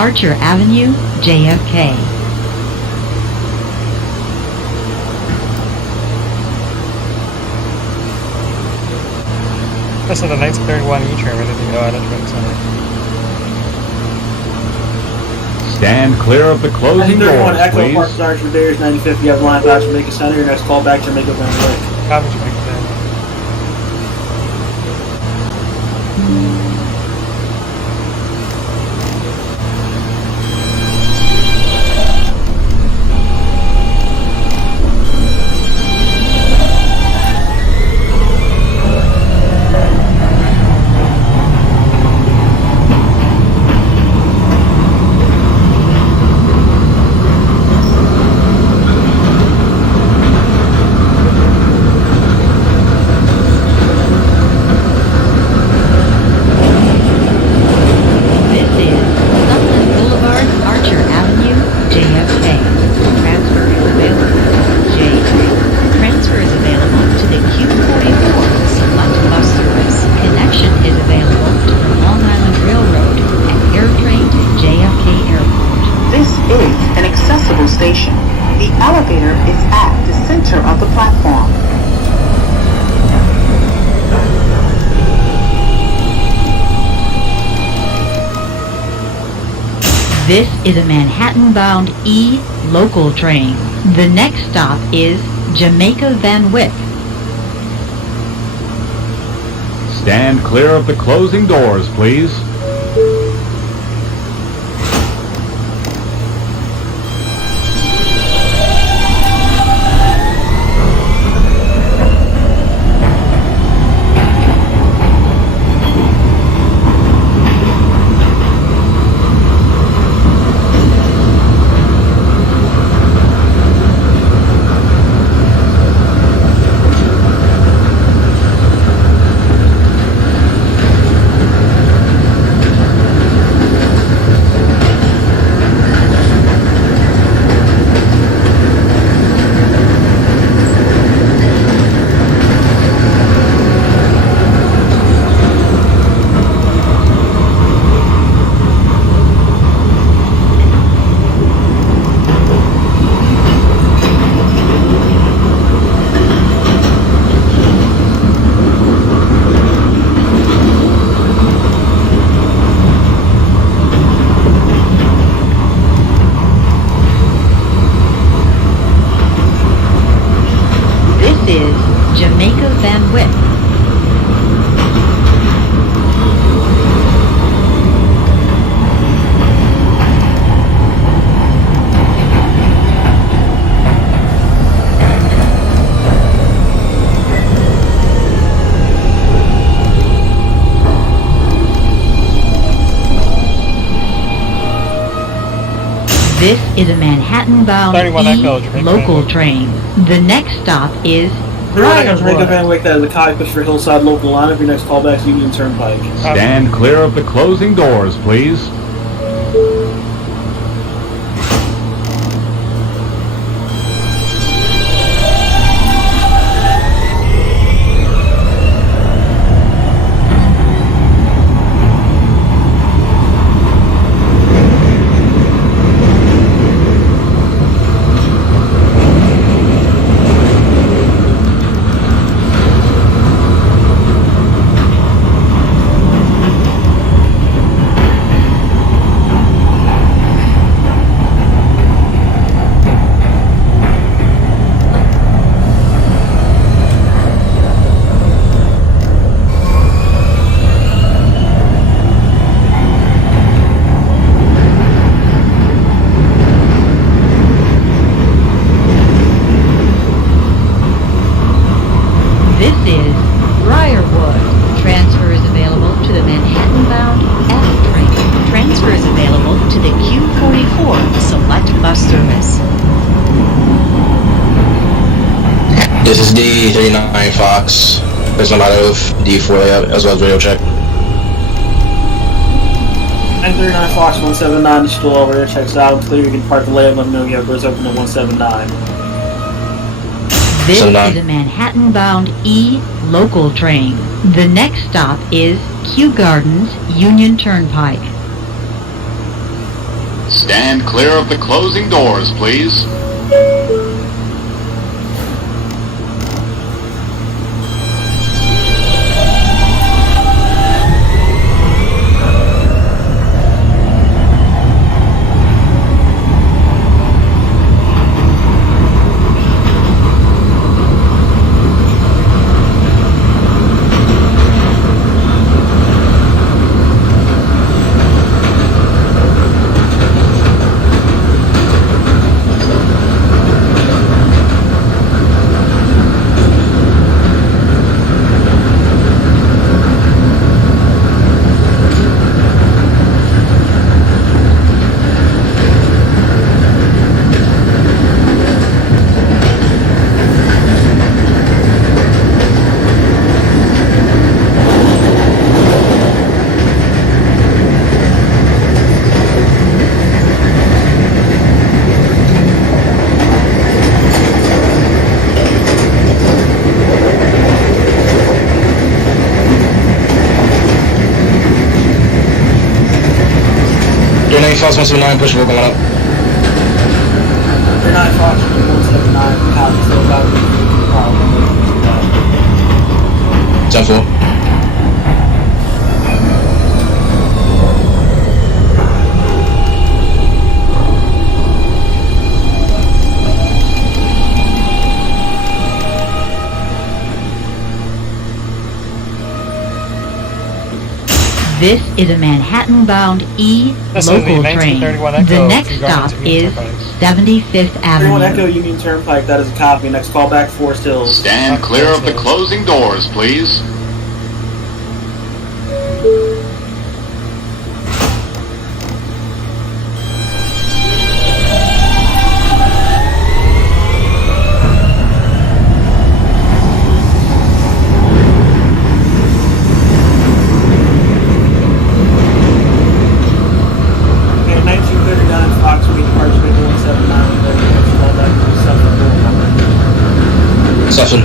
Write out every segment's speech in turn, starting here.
Archer Avenue, JFK. This is the 931 E-train ready to go out of Trent Center. Stand clear of the closing doors, Echo please. Park Archer Bears 9050. You have line back Jamaica Center. Your next call back Jamaica Van Wyck. Copy Jamaica Center. Station. The elevator is at the center of the platform. This is a Manhattan-bound E local train. The next stop is Jamaica Van Wyck. Stand clear of the closing doors, please. Jamaica Van Wyck. This is a Manhattan-bound local train. The next stop is Jamaica Van Wyck. That is a cockpit for Hillside local line. Your next callback Union Turnpike. Stand clear of the closing doors, please. This is Briarwood. Transfer is available to the Manhattan-bound F train. Transfer is available to the Q44 Select Bus Service. This is D39 Fox. There's a lot of D4 as well as radio check. 939 Fox 179 is still over there. Checks out. Clear. You can park the layout. Let them know you have doors open at 179. This is a Manhattan-bound E local train. The next stop is Kew Gardens Union Turnpike. Stand clear of the closing doors, please. Fox 179, pushable going up. 39 Fox 179, copy, so about 10-4. This is a Manhattan-bound E This is the local train. 1931 Echo The next regarding stop to is Enterprise. 75th 31 Echo Avenue. Union Turnpike, that is a copy. Next call back, Forest Hills. Stand clear of the closing doors, please. Okay, 1939 Fox, we departure 179, next call back to Suffolk. Suffolk.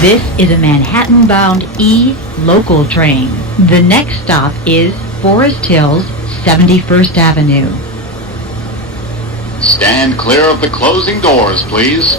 This is a Manhattan-bound E local train. The next stop is Forest Hills, 71st Avenue. Stand clear of the closing doors, please.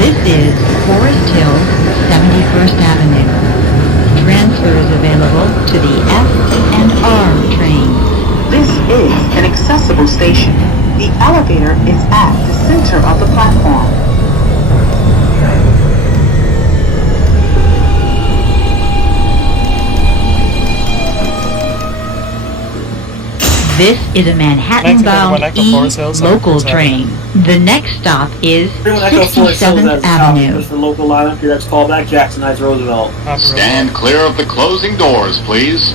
This is Forest Hills, 71st Avenue. Transfer is available to the F and R trains. This is an accessible station. The elevator is at the center of the platform. This is a 1931 Manhattan-bound Echo E Forest Hills, local 71st train. The next stop is 31 Echo Forest Hills, 67th that's a copy. Avenue. Just for local lineup, your next call back, Jackson Heights Roosevelt. Stand clear of the closing doors, please.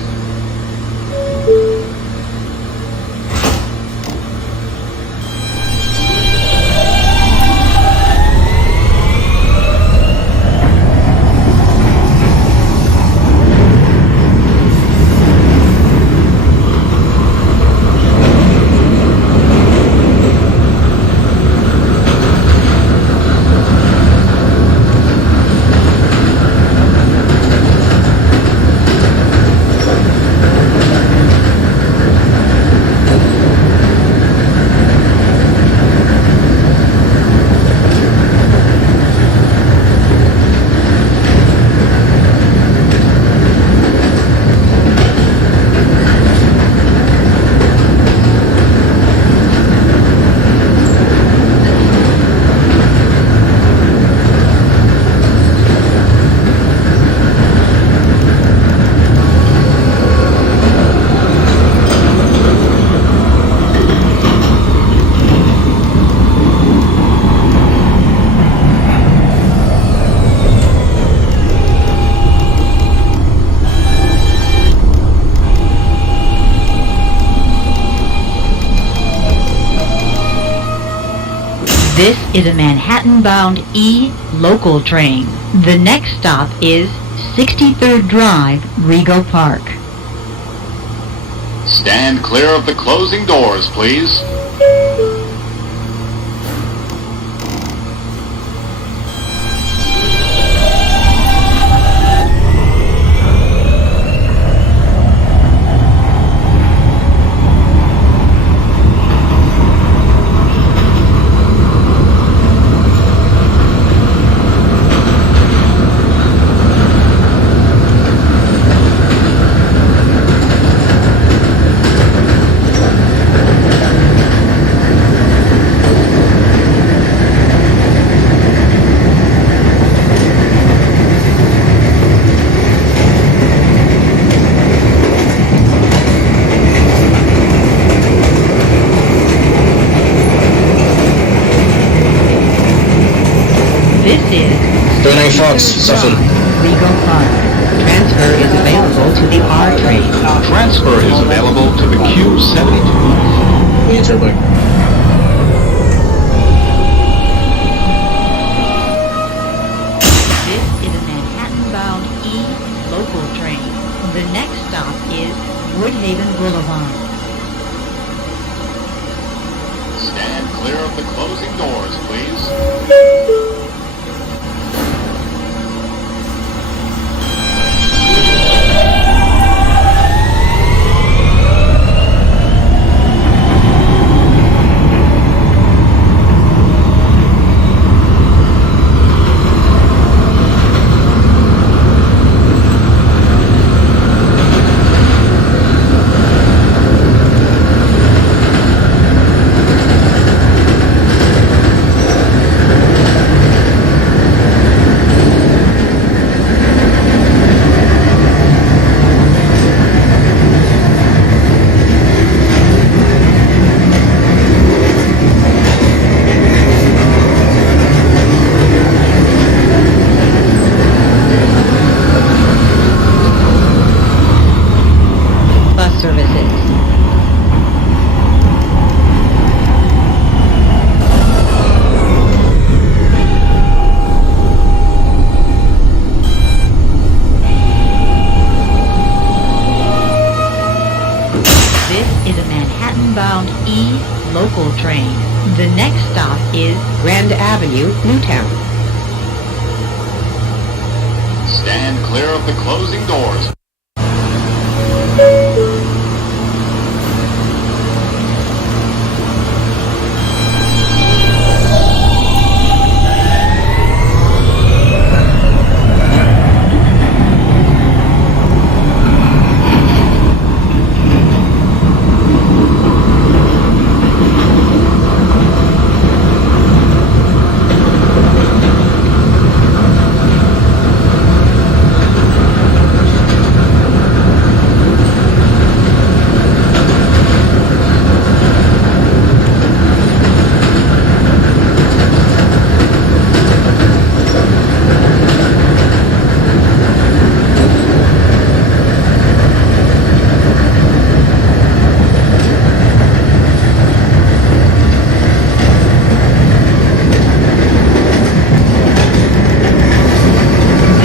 This is a Manhattan-bound E local train. The next stop is 63rd Drive, Rego Park. Stand clear of the closing doors, please. This is 39 Fox, Suffolk. Rego Park. Transfer is available to the R train. Transfer is available to the Q72. Wait, turbo. This is a Manhattan-bound E local train. The next stop is Woodhaven Boulevard. Stand clear of the closing doors, please. Bus services. This is a Manhattan-bound E local train. The next stop is Grand Avenue, Newtown. Stand clear of the closing doors.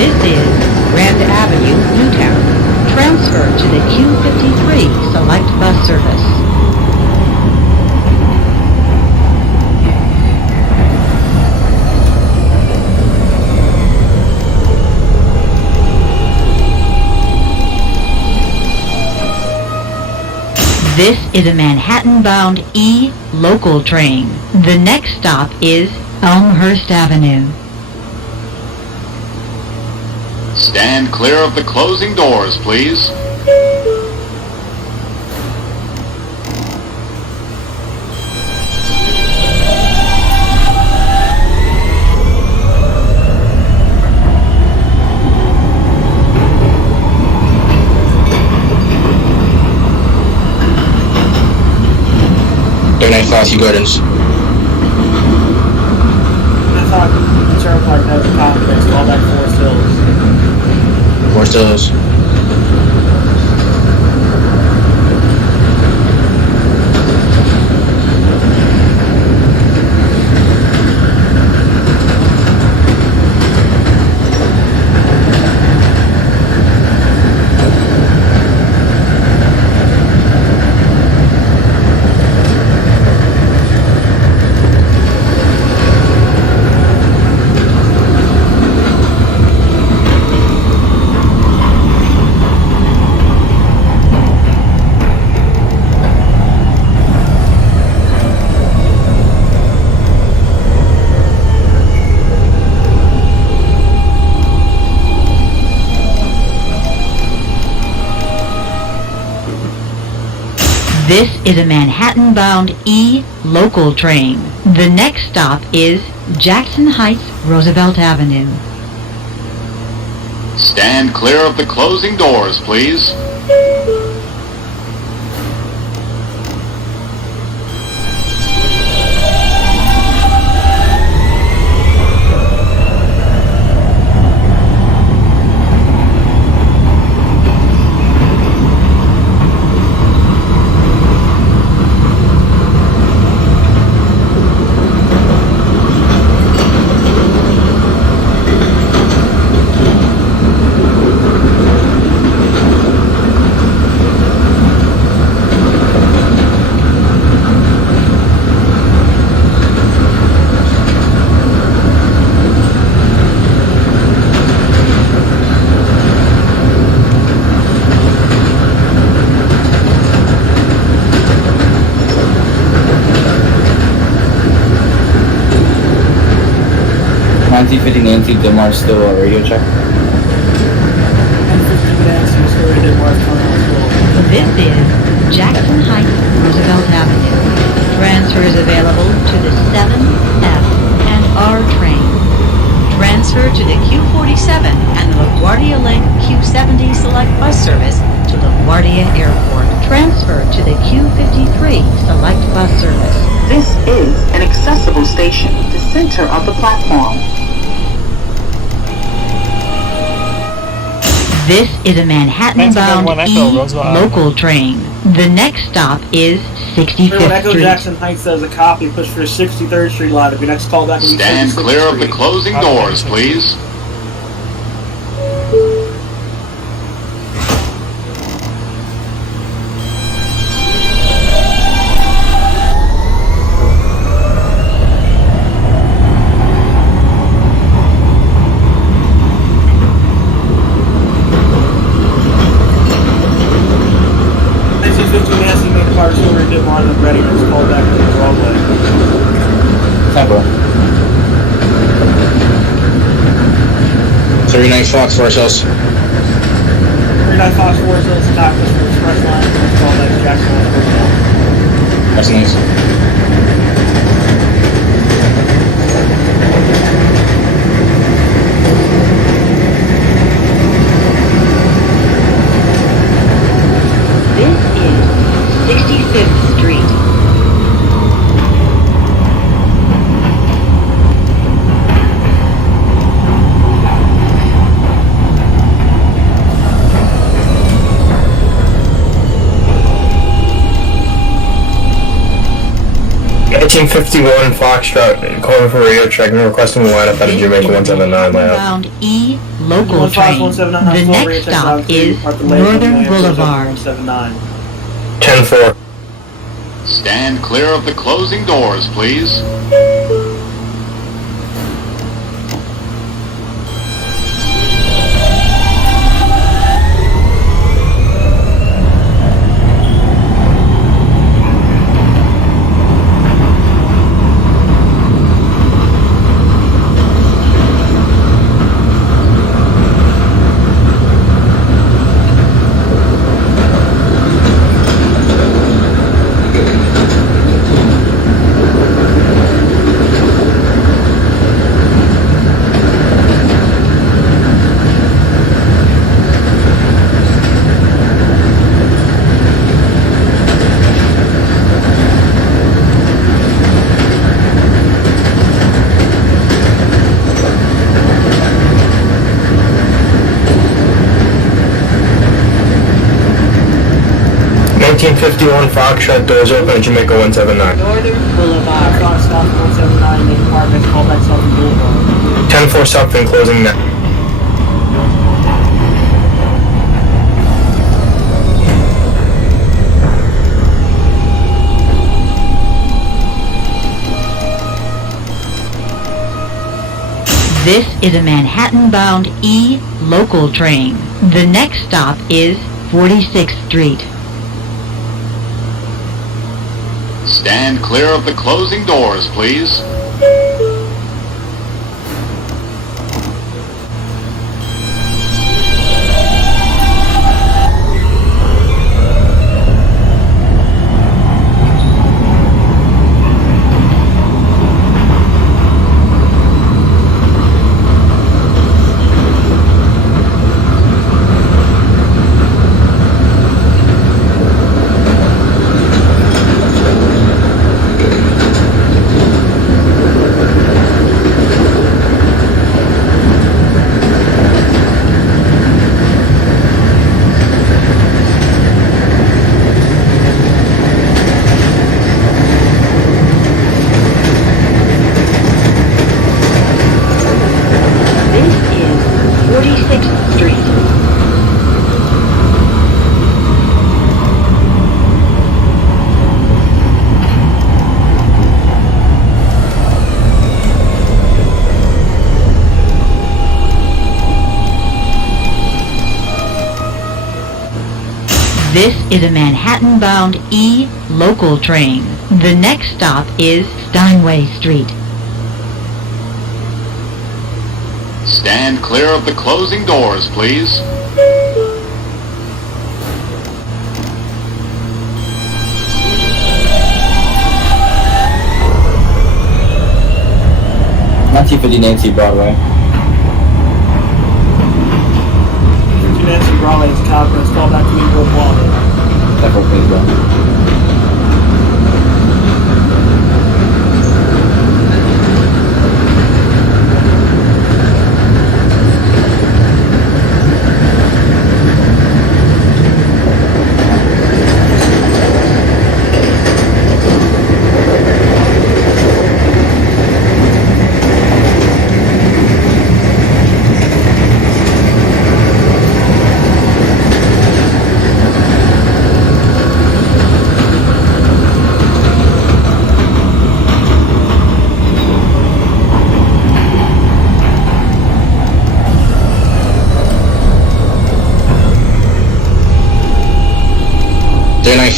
This is Grand Avenue, Newtown. Transfer to the Q53 Select Bus Service. This is a Manhattan-bound E local train. The next stop is Elmhurst Avenue. Stand clear of the closing doors, please. Kew Gardens. I thought the Terror Park has a complex all back Forest Hills. Forest Hills. This is a Manhattan-bound E local train. The next stop is Jackson Heights, Roosevelt Avenue. Stand clear of the closing doors, please. Anti-fitting anti-Demar still a radio check. This is Jackson Heights, Roosevelt Avenue. Transfer is available to the 7, F, and R train. Transfer to the Q47 and the LaGuardia Link Q70 Select Bus Service to LaGuardia Airport. Transfer to the Q53 Select Bus Service. This is an accessible station, the center of the platform. This is a Manhattan-bound 1991 E Echo, Roosevelt Avenue. local train. The next stop is 65th Echo Street. Jackson Heights says a copy. Push for 63rd Street line. If your next call back will be Stand 66th clear of the Street. closing doors, please. Ready, let's call back to the Broadway. Tempo. 39 Fox, Forest Hills. 39 Fox Forest Hills, stop this for express line. Let's call back to Jackson Heights. That's nice. This is 65th Street. $1951 Foxtrot calling for radio check and requesting a lineup out of Jamaica 179 layout. Bound E local train. 15179, The full next radio stop check is out, the layout, Northern and Boulevard. 179. 10-4. Stand clear of the closing doors, please. $1951 Foxtrot, doors open at Jamaica 179. Northern Boulevard. Fox South 179, make a part, next call back Southern Boulevard. 10-4 something, closing now. This is a Manhattan-bound E local train. The next stop is 46th Street. Stand clear of the closing doors, please. 36th Street. This is a Manhattan-bound E local train. The next stop is Steinway Street. Stand clear of the closing doors, please. Not even Nancy Broadway. Nancy Broadway's conference called back to me real quality. Definitely please go.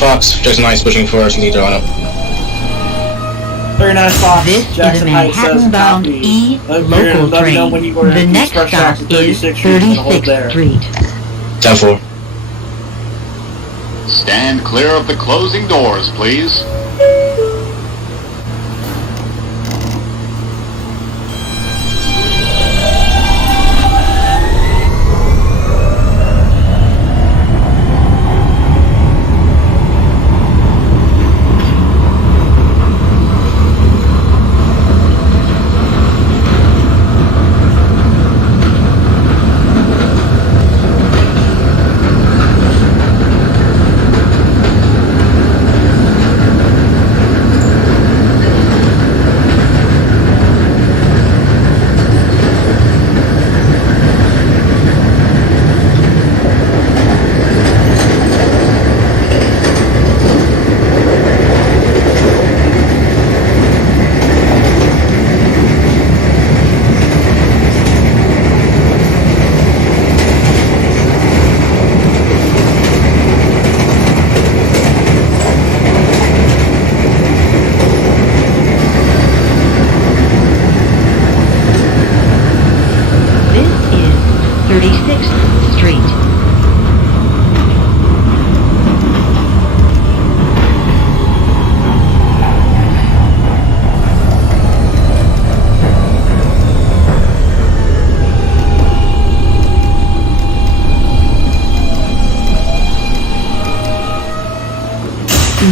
Fox, Jackson Heights pushing for us, you need to run up. 39 Fox, This is a Jackson Heights says Manhattan-bound copy. E Let local me know train. when you go to The next Express stop Tracks at is 36th Street and hold 36th there. Street. 10-4. Stand clear of the closing doors, please.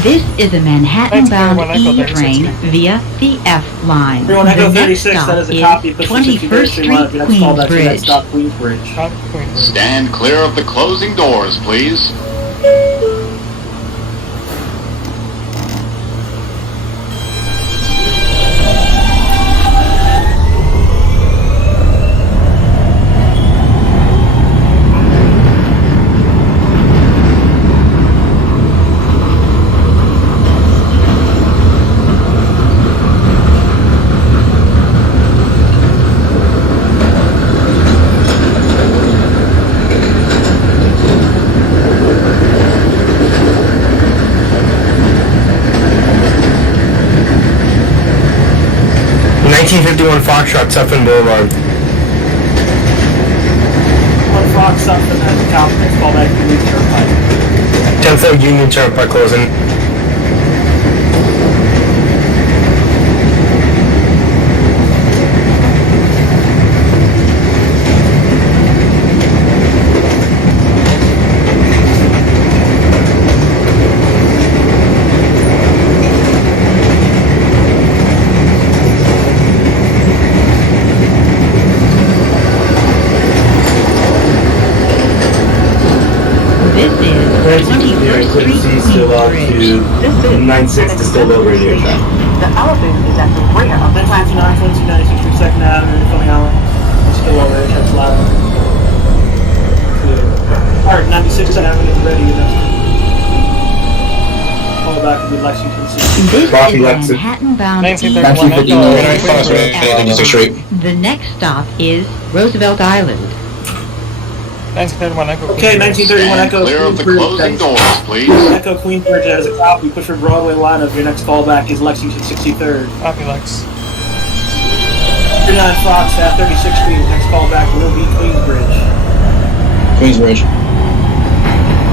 This is a Manhattan-bound Thanks, everyone. E Echo train 36. via the F line. Everyone, The Echo next 36, stop that is a is copy of the 21st Street, That's called back to that Queensbridge. stop, Queensbridge. Not Queen. Stand clear of the closing doors, please. Foxtrot, Sutphin Boulevard. One Fox, something has a conference called back to the Turnpike. 10th Union Turnpike closing. to 96 to still low radio track. The elevator is at the rear of the platform. 1959, 1496 for 2nd Avenue, coming out. Still over there, check loud. 96 Avenue ready enough. Call back to Lexington City. This Rocky is Lexus. Manhattan-bound 1931 E-train. Echo. 39 Fox, ready to District Street. The next stop is Roosevelt Island. 1931 Echo. Okay, 1931 Stand Echo clear of the Queensbridge. closing doors, please. Echo Queensbridge has a copy. Push your Broadway lineup. Your next callback is Lexington 63rd. Copy Lex. 39 Fox at 36th Street. Next callback will be Queensbridge. Queensbridge.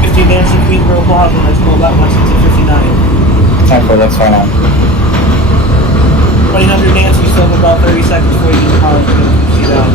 50 Nancy Queensboro Plaza. Next callback Lexington 59. 10-4, that's fine on. 2000 Nancy. You still have about 30 seconds before you can call and see out.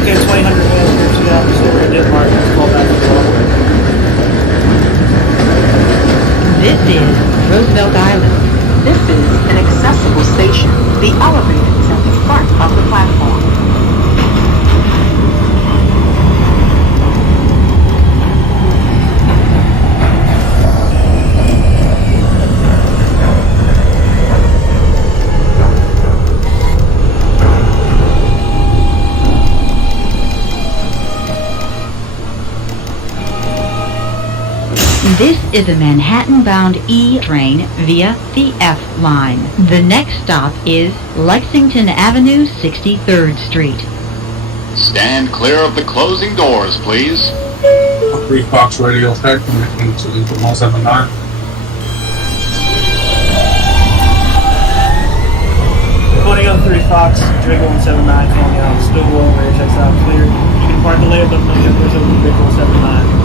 Okay, 2000 Nancy. See out. Still in Denmark. Next callback is Broadway. This is Roosevelt Island. This is an accessible station. The elevator is at the front of the platform. This is a Manhattan-bound E-train via the F line. The next stop is Lexington Avenue, 63rd Street. Stand clear of the closing doors, please. 3 Fox radio check, connecting to the 179. Putting on 3 Fox, Drake 179 calling out. Still rolling rear checks out. Clear. You can park the layup, but no doors open. Drake 179.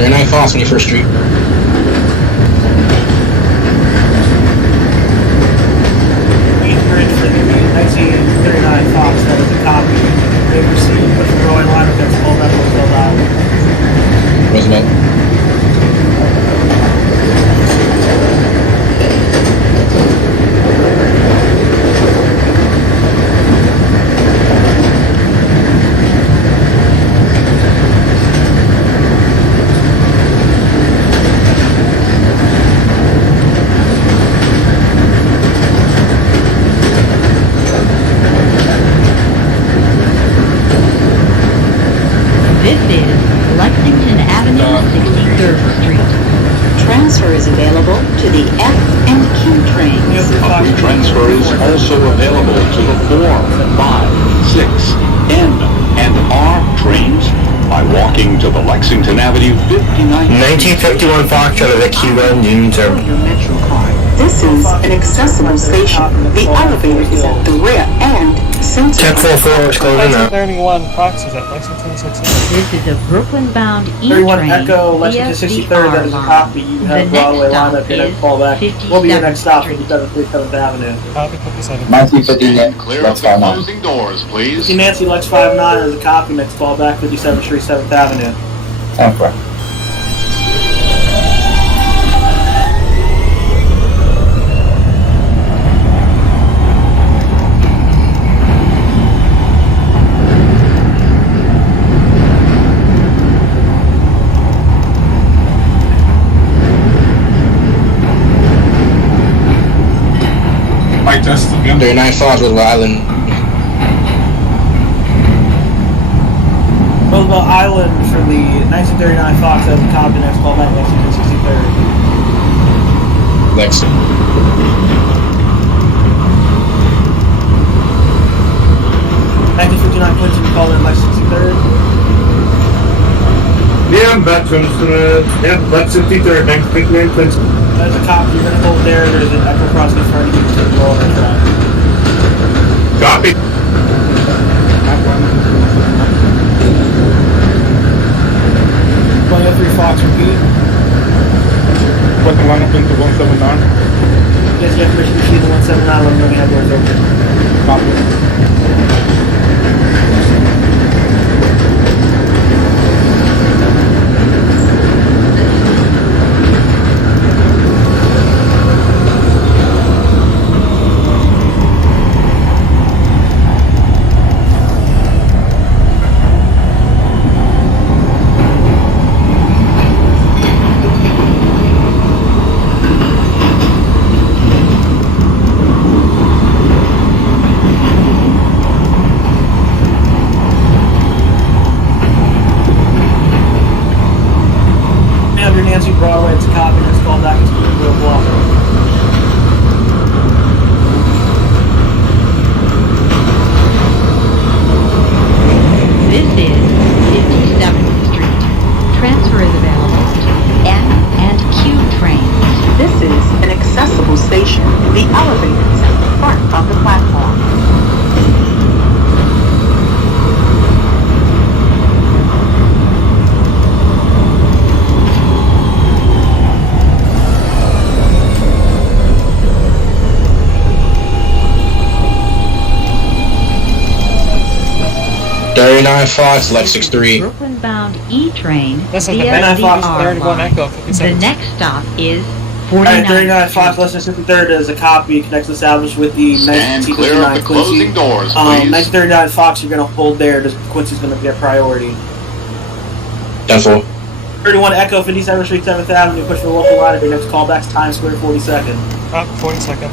39 Fox, 21st Street. Queensbridge for the 1939 Fox. That is a copy. They received with the growing lineup that's called up Roosevelt Island. Roosevelt. This is Lexington Avenue, 63rd Street. Transfer is available to the F and Q trains. Free transfer is also available to the 4, 5, 6, N, and R trains by walking to the Lexington Avenue 59. 1951 Foxtrot of the Q engine term. Your Metro card. This is an accessible station. The elevator is at the rear and center. 10-4-4 is closing now. 1931 Fox is at Lexington 6. This is a Brooklyn-bound 31 E-train Echo, via Lexington the 63rd. That is a R copy. You line. have The Broadway next lineup. stop Your next is callback will be your next stop. 57th 57th Avenue. Copy 57. 1959, Clear that's of the fine on. closing doors, please. See Nancy Lex 59 as a copy. Next callback 57th Street, 7th Avenue. 10-4. Mic test again. 39 Fox, Roosevelt Island. Roosevelt Island for the 1939 Fox as a copy. Next callback Lexington 63rd. Lex. 1959 Clinton called in Lex 63rd. Yeah, I'm back from Lex 53rd, 1959 Clinton. There's a copy. You're gonna hold there. There's an echo crossing in front of you to the roll right track. Copy. 2003 Fox repeat. Put the lineup into 179. Yes, you have permission to proceed to 179, let me know when you have doors open. Copy. Nancy Broadway, it's a copy, and it's called back to Real Block. This is 57th Street. Transfer is available to N and Q trains. This is an accessible station. The elevator is at the front of the platform. Fox, Lex 63. Brooklyn-bound E train Listen, via 39 the Fox, R 31 line. Echo, The 57. next stop is Alright, 49th 39 Street. Fox, less than 53rd is a copy, connects established with the Stand clear of 1939 the closing doors, please. 1939 Fox, you're going to hold there, just Quincy's going to get priority. 10-4. 31 Echo, 57th Street, 7th Avenue, push for the local line of your next callback's Times Square, 42nd. 42nd.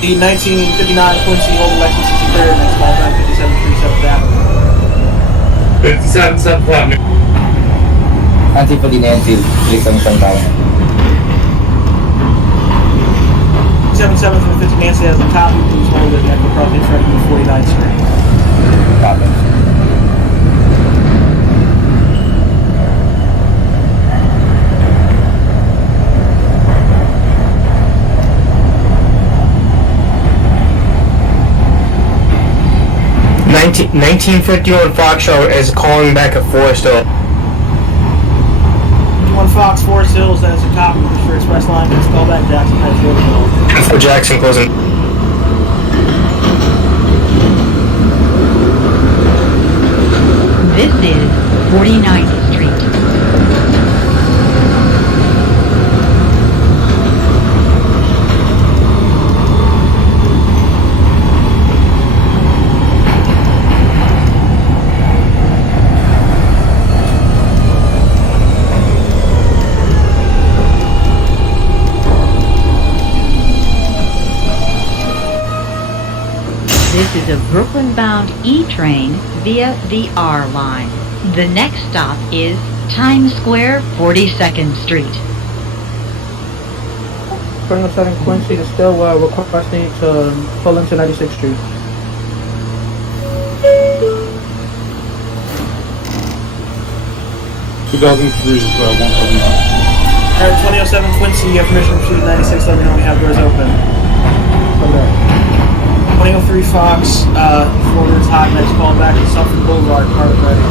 The 1959 Quincy, hold Lexus 63rd, next callback, 57th Street, 7th Avenue. 57, 7th Avenue. Nancy for the Nancy, 377 Avenue. 77th and 50 Nancy has a copy, please hold it, Echo Cross interacting with 49th Street. Copy. Nineteen 1951 Foxtrot is calling back at Forest Hill. 51 Fox, Forest Hills, that is a copy, push for Express Line, next callback, Jackson Heights, Roosevelt. For Jackson closing. This is 49th Street. This is a Brooklyn-bound E train via the R line. The next stop is Times Square, 42nd Street. 7 Quincy is still requesting to pull into 96th Street. Alright, 2007 Quincy, you have permission to proceed to 96, let me know when you have doors open. Okay. 2003 Fox, 4 minutes hot, next callback to Suffolk Boulevard, part ready.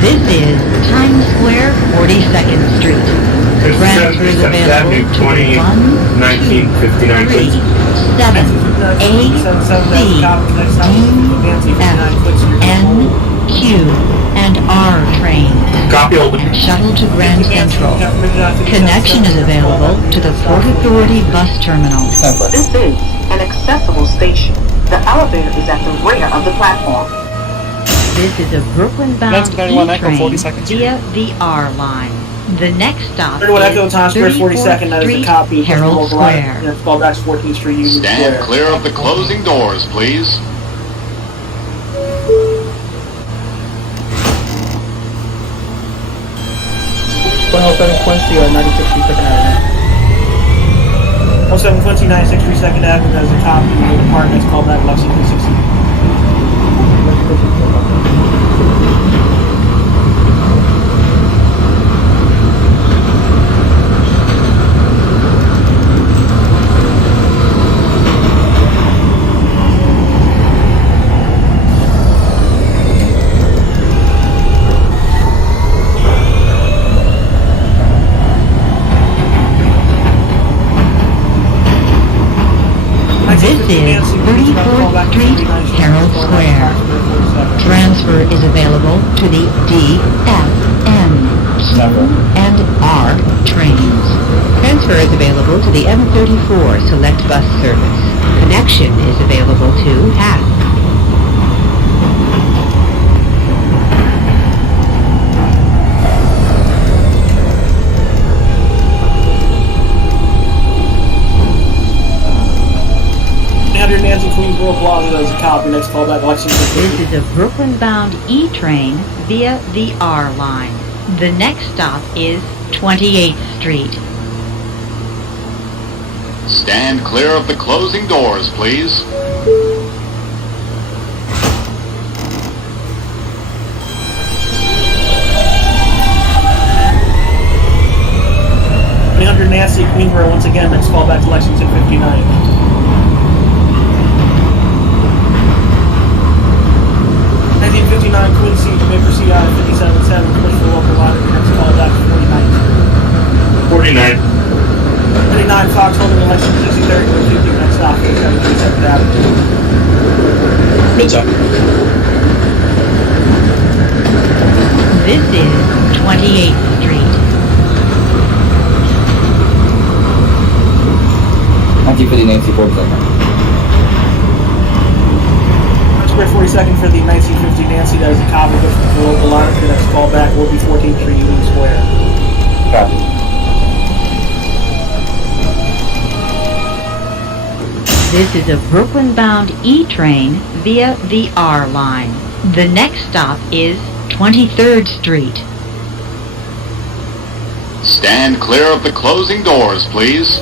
This is Times Square, 42nd Street. Transfer is available to 1, 2, 3, 7, A, C, D, F, N, Q, and R trains. Copy open. Shuttle to Grand Central. Connection is available to the Port Authority bus terminal. This is an accessible station. The elevator is at the rear of the platform. This is a Brooklyn-bound 1931 E Echo, train 42nd Street. via the R line. The next stop 31 Echo, is Times Square, 42nd, that is a 34th copy, Street, push for the Herald local line, Square. next callback to 14th Street, Union Stand Square. clear of the closing doors, please. Quincy or 96th Street, 2nd Avenue. 07 Quincy, 96th Street, 2nd Avenue, that is a copy, you will depart, next callback, Lexington 60. is 34th Street, Herald Square. Transfer is available to the D, F, M, Q, and R trains. Transfer is available to the M34 Select Bus Service. Connection is available to HAP. Nancy Queensboro Plaza, there's a copy. Next call back, Lexington. This is a Brooklyn-bound E train via the R line. The next stop is 28th Street. Stand clear of the closing doors, please. Nancy Queensboro once again. Next call back to Lexington 59. 1959 Quincy, you may proceed out of 57-7, push for local line, your next call back to 49th. 39 Fox holding the Lexington 6030, we'll keep your next stop, 57th Avenue. Midtown. This is 28th Street. Anti for the Nancy 47. Square 42nd for the 1950 Nancy, that is a copy of the local line, your next call back will be 14th Street, Union Square. Copy. This is a Brooklyn-bound E train via the R line. The next stop is 23rd Street. Stand clear of the closing doors, please.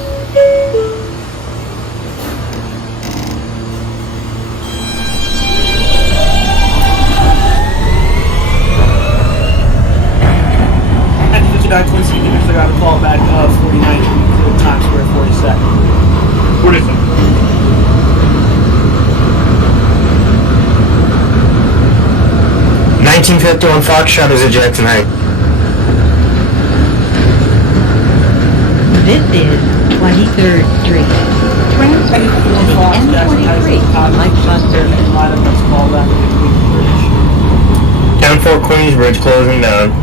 Quincy, you got a call back of 49th Street, Times Square 42nd. 42nd. 1951 Foxtrot is ejected tonight. This is 23rd Street. Transfer to the M23 Light Bus Service. Let's call back to Queensbridge. Down 4 Queensbridge closing down.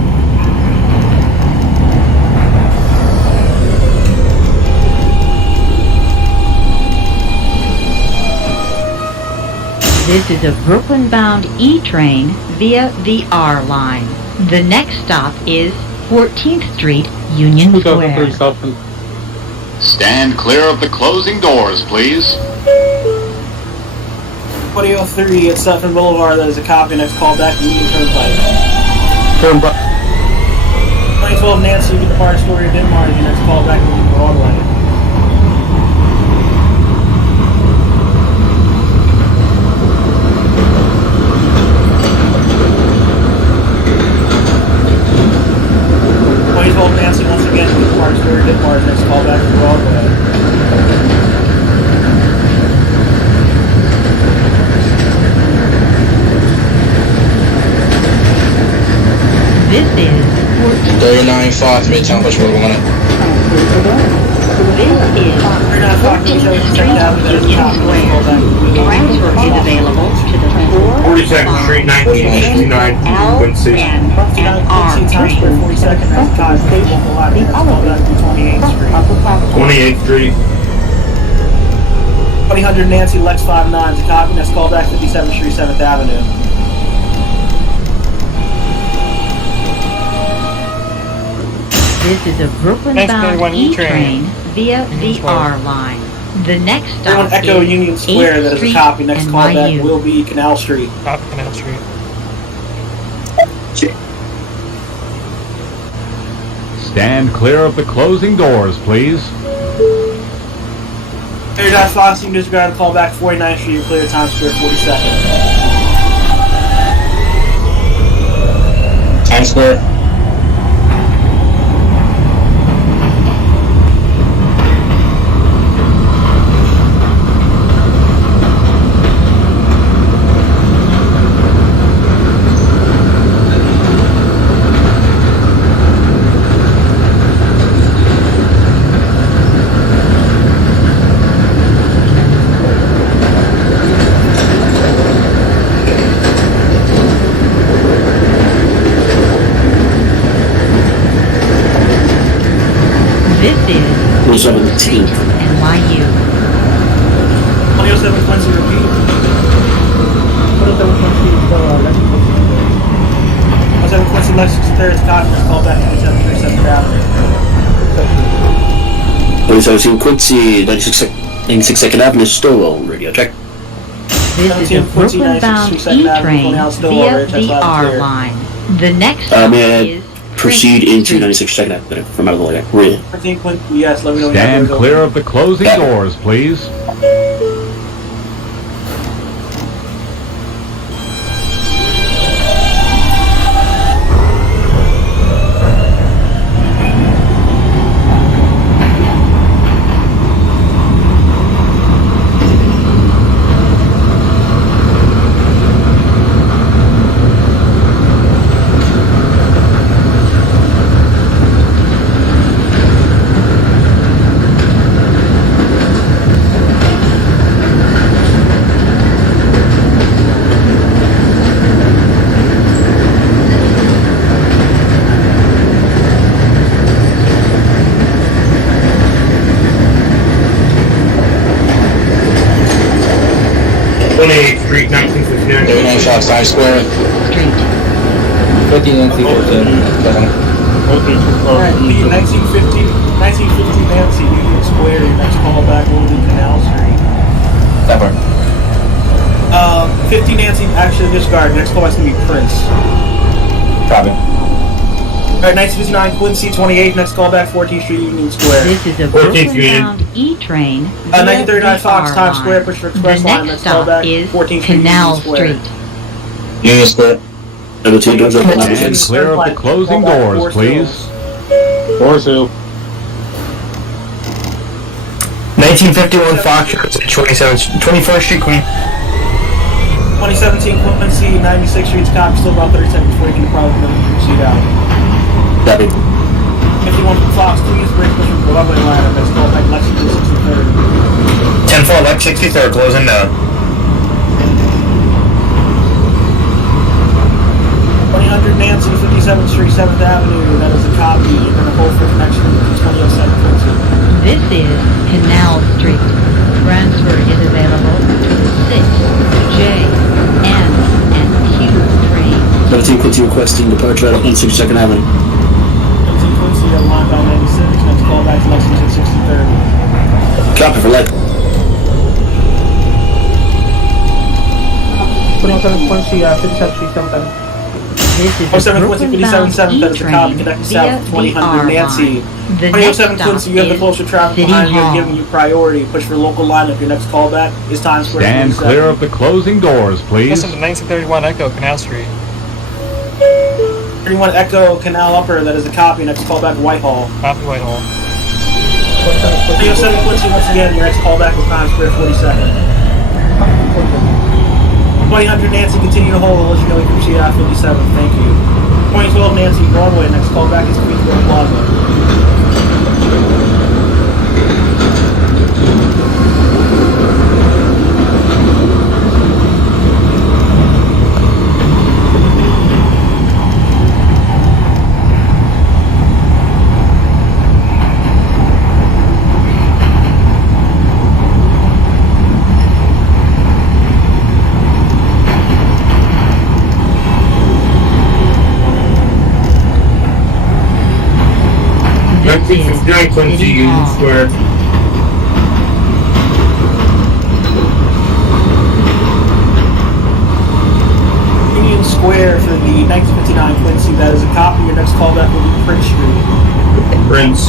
This is a Brooklyn-bound E train via the R line. The next stop is 14th Street, Union Square. Stand clear of the closing doors, please. 2003 at Sutton Boulevard, that is a copy. Next call back to Union Turnpike. 2012 Nancy, you get the Park Story of Denmark. Your next call back to Union Broadway. Nancy once again to the Park Story of Denmark. Next call back to Broadway. This is 39 Fox, Midtown, push for 1. This is 14th Street, Union Square. Transfer is available to the 42nd Street, 1959 L, Quincy. N, and R trains. The elevator 28th Street. 2000 Nancy Lex 59 is a copy. Next call back 57th Street, 7th Avenue. This is a Brooklyn-bound E train via the R line. The next stop Echo is Union Square, 8th that is a Street, copy. Next call back NYU. will be Canal Street. Top of Canal Street. Stand clear of the closing doors, please. Hey guys, Fox, you can just grab a call back 49th Street, clear Times Square 42nd. Times Square. Street, NYU. 2007 Quincy, repeat. 2007 Quincy, Lexington 3rd, Congress, call back 9737 Avenue. 2017 Quincy, 96 2nd Avenue, Stowell, radio check. This is a Brooklyn-bound E-train via the R line. The next stop May I is proceed Prince into Street. 96 2nd Avenue from out of the way? Really? 13 Quincy, yes, let me know when Stand you're clear of the closing doors, please. Street, 1959. 39 Fox Times Square. Street. 15 Nancy, 14. Alright, the 1950 Nancy, Union Square, your next call back will be Canal Street. That part. 50 Nancy, actually discard, next call has to be Prince. Copy. Alright, 1959 Quincy, 28, next call back 14th Street, Union Square. This is a 14th Union. Brooklyn-bound E-train via 1939 the Fox, R Times Square, line. push for The express line, next next call stop back is 14th Street, Canal Union Square. Street. Union Square. Number 2, doors open. Stand clear of the closing doors, please. 4-2. 1951 Foxtrot, 24th Street, Queen. 2017 Quincy, 96th Street's copy, still about 30 seconds before you can probably proceed out. Copy. 51 from Fox, please break push from Broadway line, next call back Lexington 63rd. 10-4, Lex 63rd, closing down. 2000 Nancy, 57th Street, 7th Avenue, that is a copy, you're going to hold for connection to 2007 Quincy. This is Canal Street. Transfer is available to the 6, J, M, and Q trains. 17 Quincy requesting departure out of 162nd Avenue. 17 Quincy, line bound 96, next call back to Lexington 63rd. Copy for Lex. 27 Quincy, 57th Street, 7th Avenue. This is a 07 Quincy, 57 Brooklyn-bound 7th, that is a copy, E-train connecting via south to the 2000 R Nancy. line. The 2007 next Quincy, you have the stop closer is traffic City behind you, Hall. giving you priority. Push for local lineup. Your next callback is Times Square. Stand 47. clear of the closing doors, please. Listen to 1931 Echo, Canal Street. 31 Echo, Canal Upper, that is a copy. Next callback, Whitehall. Copy Whitehall. 2007 Quincy, once again, your next callback is Times Square 42nd. 2000 Nancy, continue to hold. I'll let you know you can proceed out 57th. Thank you. 2012 Nancy, Broadway, next callback is Queensboro Plaza. This is 1959 Quincy, City Union Hall. Square. Union Square for the 1959 Quincy, that is a copy. Your next callback will be Prince Street. Prince.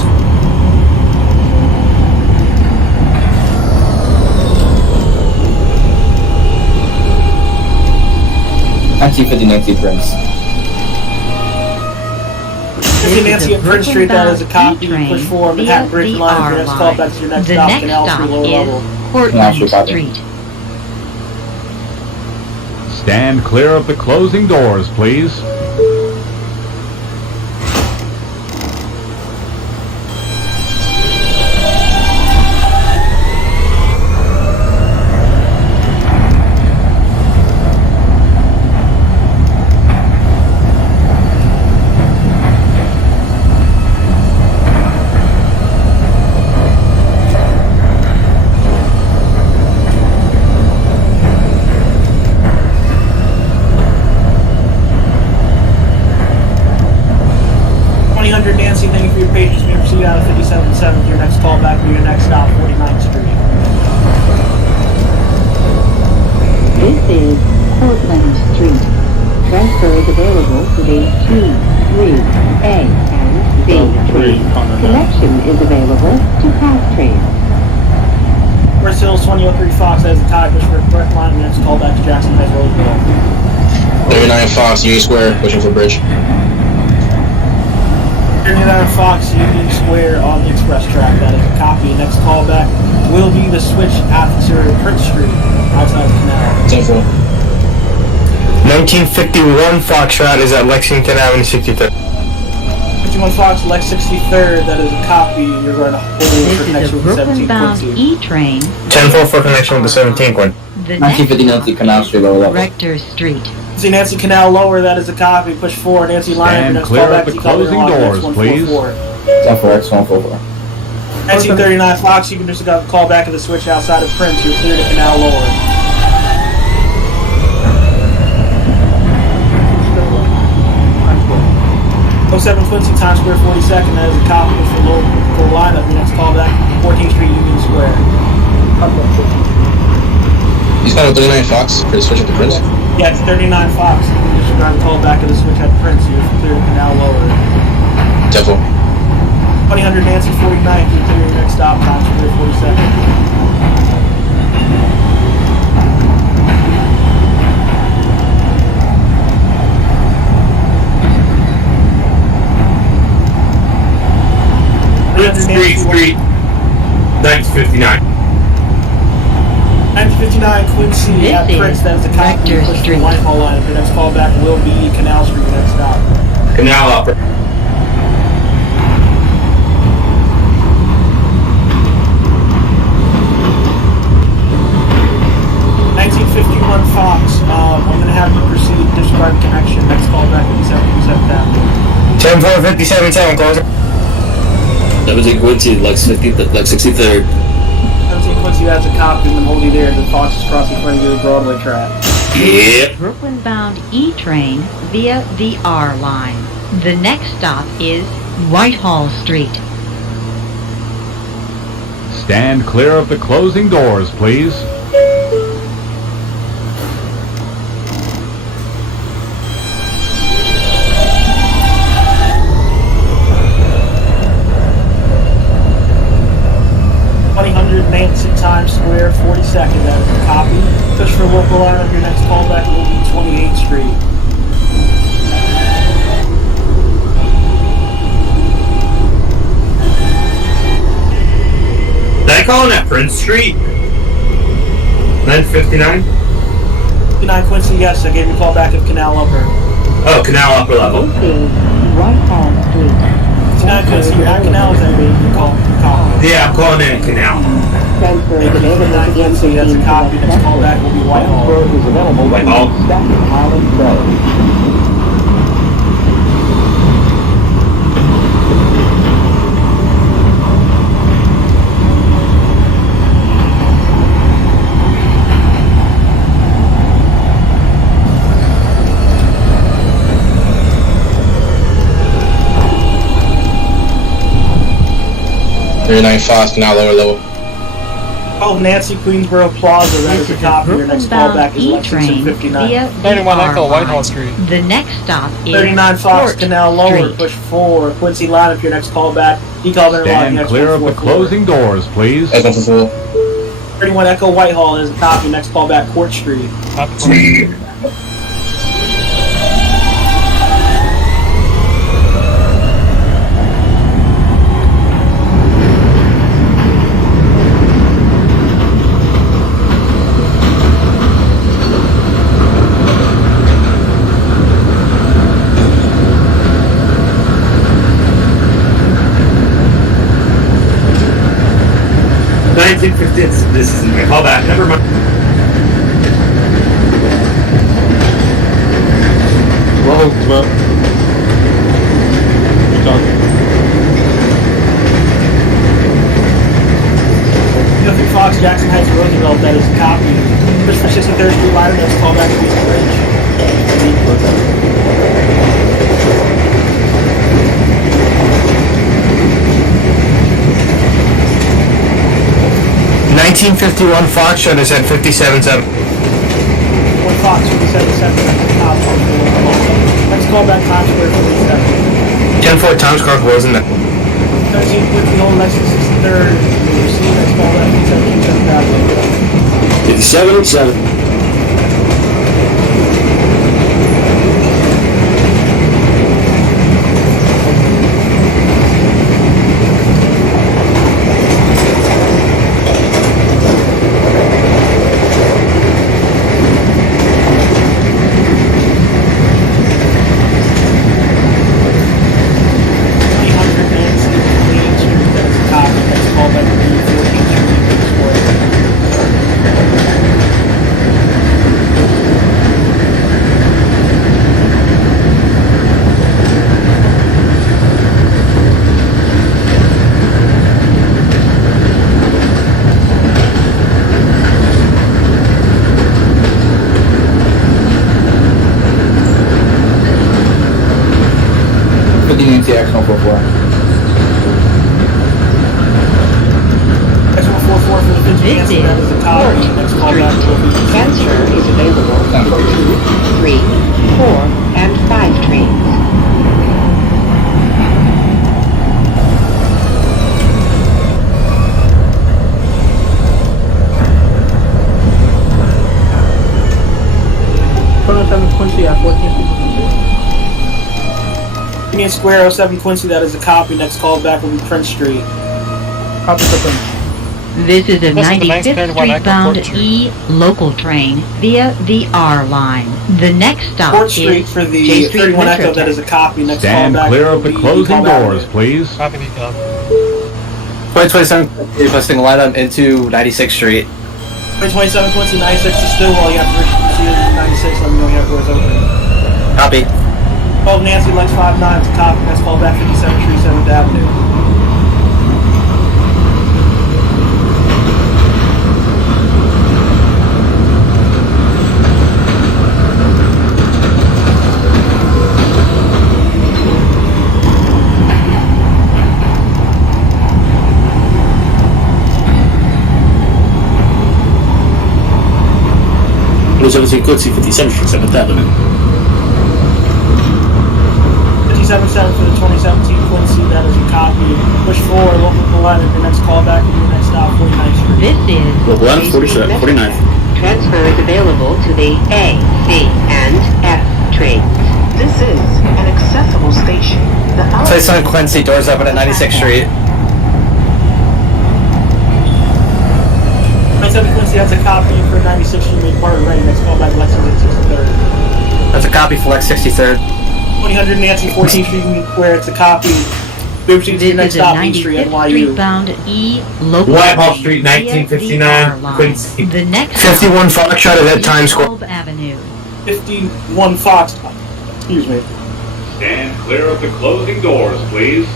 Nancy, 50 Nancy, Prince. 50 Nancy at Prince Street, that is a copy. E-train Push for via Manhattan Bridge the line. R Your next line. callback to your next The stop, next Canal stop Street, lower level. is Courtney Street. Stand clear of the closing doors, please. your next stop, 49th Street. This is Portland Street. Transfer is available to the 2, 3, A, and B train. Connection is available to PATH trains. Forest Hills 2003 Fox has a tie push for a correct line, and next call back to Jackson Heights Roosevelt. 39 Fox, Union Square, pushing for bridge. 39 Fox, Union Square on the express track. That is a copy. Next callback will be the switch after Prince Street, outside the canal. 10-4. 1951 Foxtrot is at Lexington Avenue 63rd. 51 Fox, Lex 63rd. That is a copy. You're going to hold for This is connection a with the 17 Brooklyn-bound Quincy. E-train. 10-4 for connection with the 17 Quinn. The next 1950 Nancy Canal Street, lower level. Rector Street. See Nancy Canal lower. That is a copy. Push 4. Nancy Line. Stand Next clear callback of the to Color closing Line, doors, next please. 144. 10-4, X144. 1939 Fox, you can just call back to the switch outside of Prince. You're clear to Canal lower. Oh, 07 Quincy, Times Square 42nd. That is a copy for local lineup. Your next callback, 14th Street, Union Square. He's calling 39 Fox for the switch at the Prince. Yeah, it's 39 Fox. You can disregard the call back of the switch at Prince. You're clear to Canal lower. 10-4. 2000 Nancy 49th. You're clear your next stop, Times Square 42nd. Street, 1959. 1959 Quincy This at is Prince. That is a copy. Rector Push Street. the Whitehall line. Your next callback will be Canal Street. Your next stop. Canal Upper. Fox, I'm going to have you proceed to describe connection. Next callback will be 77 Avenue. 10-4, 57-7, closer. 17 Quincy, like 63rd. 17 Quincy, that's a copy, and then hold you there. The Fox is crossing in front of you, the Broadway track. Yep. Brooklyn-bound E-train via the R line. The next stop is Whitehall Street. Stand clear of the closing doors, please. Nancy Times Square 42nd. That is a copy. Push for local lineup. Your next callback will be 28th Street. Did I call him at Prince Street? 959? 59 Quincy, yes, I gave you a call back of Canal Upper. Oh, Canal Upper level. This is Whitehall Street. 59 Quincy, you're at Canal, is that where you call? Yeah, I'm calling in Canal. Transfer is available to the 59 Quincy, that's a M15 copy. Next callback will be Whitehall. Transfer is available Whitehall. to Staten Island Road. Nine Fox, now lower level. Oh, Nancy Queensboro Plaza, that is This a is a copy. Your next Brooklyn-bound callback is Lexington E-train 59. via the 31 R Echo, Whitehall line. Street. The next stop is 39 Fox, Court Canal lower, Street. push 4. Quincy lineup, your next callback. He called in Stand clear of the closing doors, please. 31 Echo Whitehall is a copy. Next callback, Court Street. This isn't my callback. Never mind. Well. Guthrie Fox, Jackson Heights, Roosevelt, that is a copy. Push for 63rd Street liner, next callback to East Ridge. 1951 Foxtrot is at 57.7. 1 Fox 57.7 at the top. Next call back Times Square 47. 10-4 Times Square wasn't it? 13 Quincy Home, Lexus 63rd. Receive next call back 57.7. 57 and 7. X144. X144 for the 15 This is Court Street. Transfer is available for 2, 3, 4, and 5 trains. Quincy at 14. Union Square 07 Quincy, that is a copy. Next call back will be Prince Street. Copy for Prince. This is a This is the 95th 931 Street Echo bound Court Street. E local train via the R line. The next stop Court is Street for the J Street 31 Echo, Metro that is a copy. Next Stand call back clear will of the be closing Decom doors, Avenue. please. Copy decom. 2027 requesting lineup into 96th Street. 2027 Quincy 96 to Stillwell. You have to see it 96. Let me know you have doors open. Copy. 12 Nancy Lex 59 to copy. Next call back 57 Street 7th Avenue. Quincy 57 Street 7th Avenue. 57.7 for the 2017 Quincy, that is a copy. Push forward, local line at the next call back will be your next stop, 49th Street. This is Local line 49th. Transfer is available to the A, C, and F trains. This is an accessible station. The Place on Quincy, doors open at 96th Street. 27 Quincy, that's a copy for 96th Street, made part of the next call back Lexington 63rd. That's a copy for Lex 63rd. 2000 Nancy 14th Street, Union Square, it's a copy. We've seen This your next is a stop, East Street, 95th Street NYU. bound E local Whitehall train Street, via the 1959, R line. Quincy. The next 51 stop Foxtrot is at is Times Square. Bulb Avenue. 51 Fox. Excuse me. Stand clear of the closing doors, please.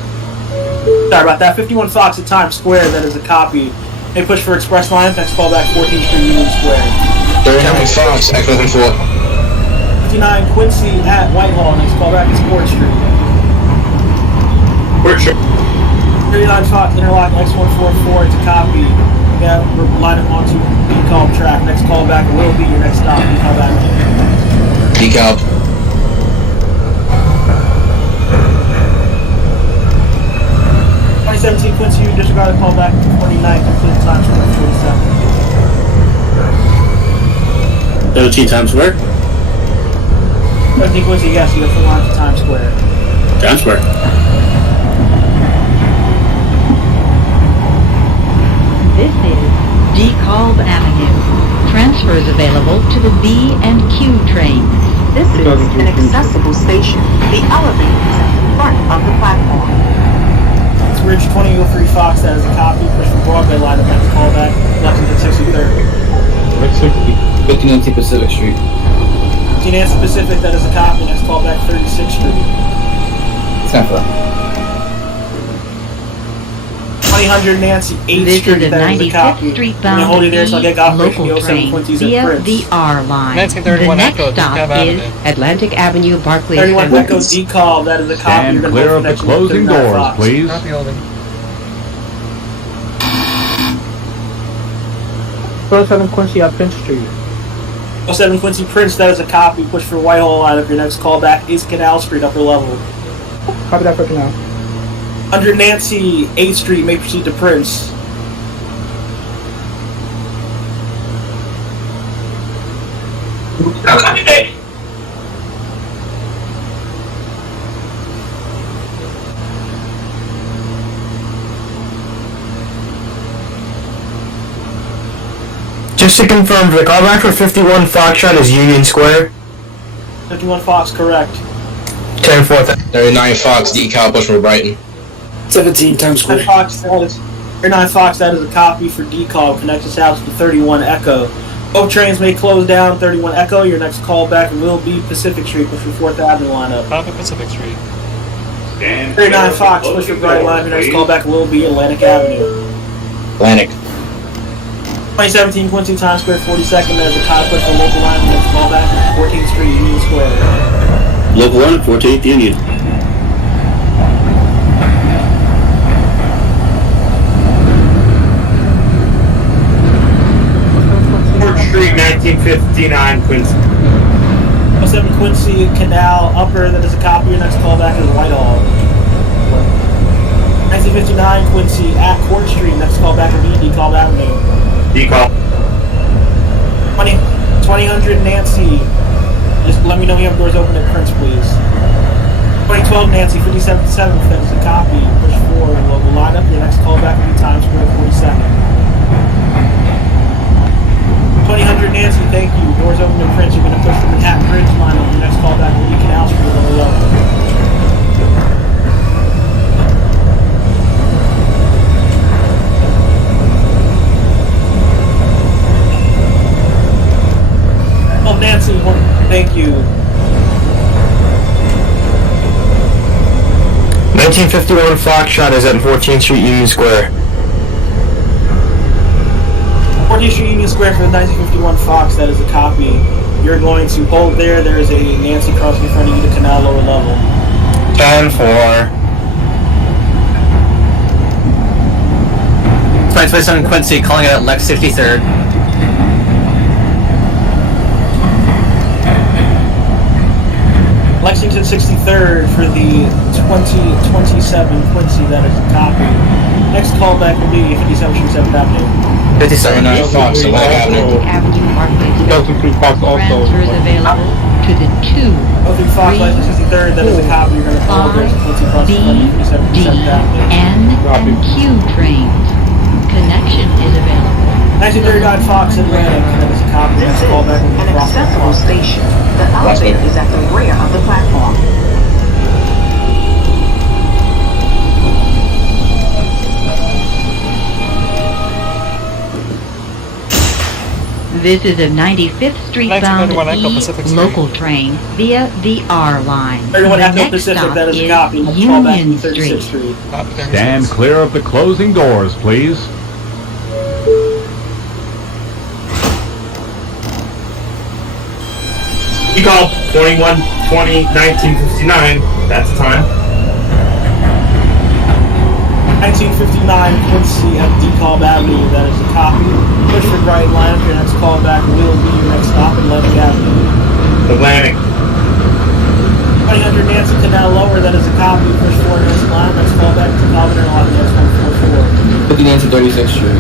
Sorry about that. 51 Fox at Times Square, that is a copy. They push for express line, next call back 14th Street, Union Square. 39 Fox, X144. 59 Quincy at Whitehall, next call back is Court Street. Court Street. 39 Fox Interlock X144, it's a copy. Yeah, we're lining onto Decom track. Next call back will be your next stop. Decom Avenue. Decal. 2017 Quincy, you disregarded call back 29th, complete time for 47. 17 Times Square. 17 Quincy, yes, you have full line to Times Square. Times Square. This is DeKalb Avenue. Transfers available to the B and Q trains. This is an accessible station. The elevator is at the front of the platform. It's Ridge 2003 Fox, that is a copy. Push for Broadway line of next call back. Lexington 63rd. 59 Pacific Street. 15 Nancy Pacific, that is a copy. Next call back 36th Street. Stand for. 2000 Nancy 8th This Street, is a that is a 95th copy. Street When you bound hold it there, so I'll E get operation local 07 train Quincy's at via Prince. the R line. 1931 The next Echo, stop Decom is Avenue. Atlantic Avenue, Barclays 31 Center. Echo Decom, that is a copy. Stand You're gonna clear vote of the for next closing 39 doors, Fox. please. Copy holding. 207 Quincy at Prince Street. 07 Quincy Prince, that is a copy. Push for Whitehall lineup. Your next callback is Canal Street, upper level. Copy that for Canal. 100 Nancy, 8th Street, may proceed to Prince. Just to confirm, the callback for 51 Foxtrot is Union Square. 51 Fox, correct. 10-4. 39 Fox, decal, push for Brighton. 17 Times Square. 9 Fox, that is 9 Fox, that is a copy for decall. Connect us out to 31 Echo. Both trains may close down 31 Echo. Your next callback will be Pacific Street, push for 4th Avenue lineup. Copy Pacific Street. 39 Fox, push for Bright line. Your next callback will be Atlantic Avenue. Atlantic. 2017 Quincy Times Square, 42nd. There's a cop push for local line. Your next callback, 14th Street, Union Square. Local 1, 14th Union. Street, 1959, Quincy. 07 Quincy Canal Upper, that is a copy. Your next callback is Whitehall. 1959 Quincy at Court Street. Next callback will be Decall Avenue. Decall. 2000 Nancy. Just let me know you have doors open at Prince, please. 2012 Nancy, 57th, that is a copy. Push forward, local lineup. Your next callback will be Times Square, 42nd. 2000 Nancy, thank you. Doors open at Prince. You're going to push the Manhattan Bridge lineup. Your next callback will be Canal Street, level level. Oh, Nancy, thank you. 1951 Foxtrot is at 14th Street, Union Square. 14th Street, Union Square for the 1951 Fox, that is a copy. You're going to hold there. There is a Nancy crossing in front of you to Canal lower level. 10-4. 27 Quincy, calling it at Lex 63rd. Lexington 63rd for the 2027 Quincy, that is a copy. Next callback will be 57 Street 7th Avenue. 57. 39 Fox, Atlantic Avenue. Avenue Marketplace. 2003 Fox also. Transfers available to the 2, 03 Fox, Lexington 63rd, that is a copy. You're going to call there's Quincy crossing in front of you, 57 D, Street 7th Avenue. N, and Q trains. Connection is available. 1939 Fox Atlantic, that is a copy. Next callback will be An accessible station. The elevator is at the rear of the platform. This is a 95th Street bound 1991 Echo Pacific Street. local train via the R line. 31 The Echo next Pacific, stop that is a is copy. Next callback will be Union 36th Street. Street. Stand clear of the closing doors, please. Decall, 21-20-1959. That's the time. 1959 Quincy at Decall Avenue, that is a copy. Push for Bright lineup. Your next callback will be your next stop at Atlantic Avenue. Atlantic. 2000 Nancy Canal Lower, that is a copy. Push for Nancy line. Next callback to Calvin and next 144. 50 Nancy 36th Street.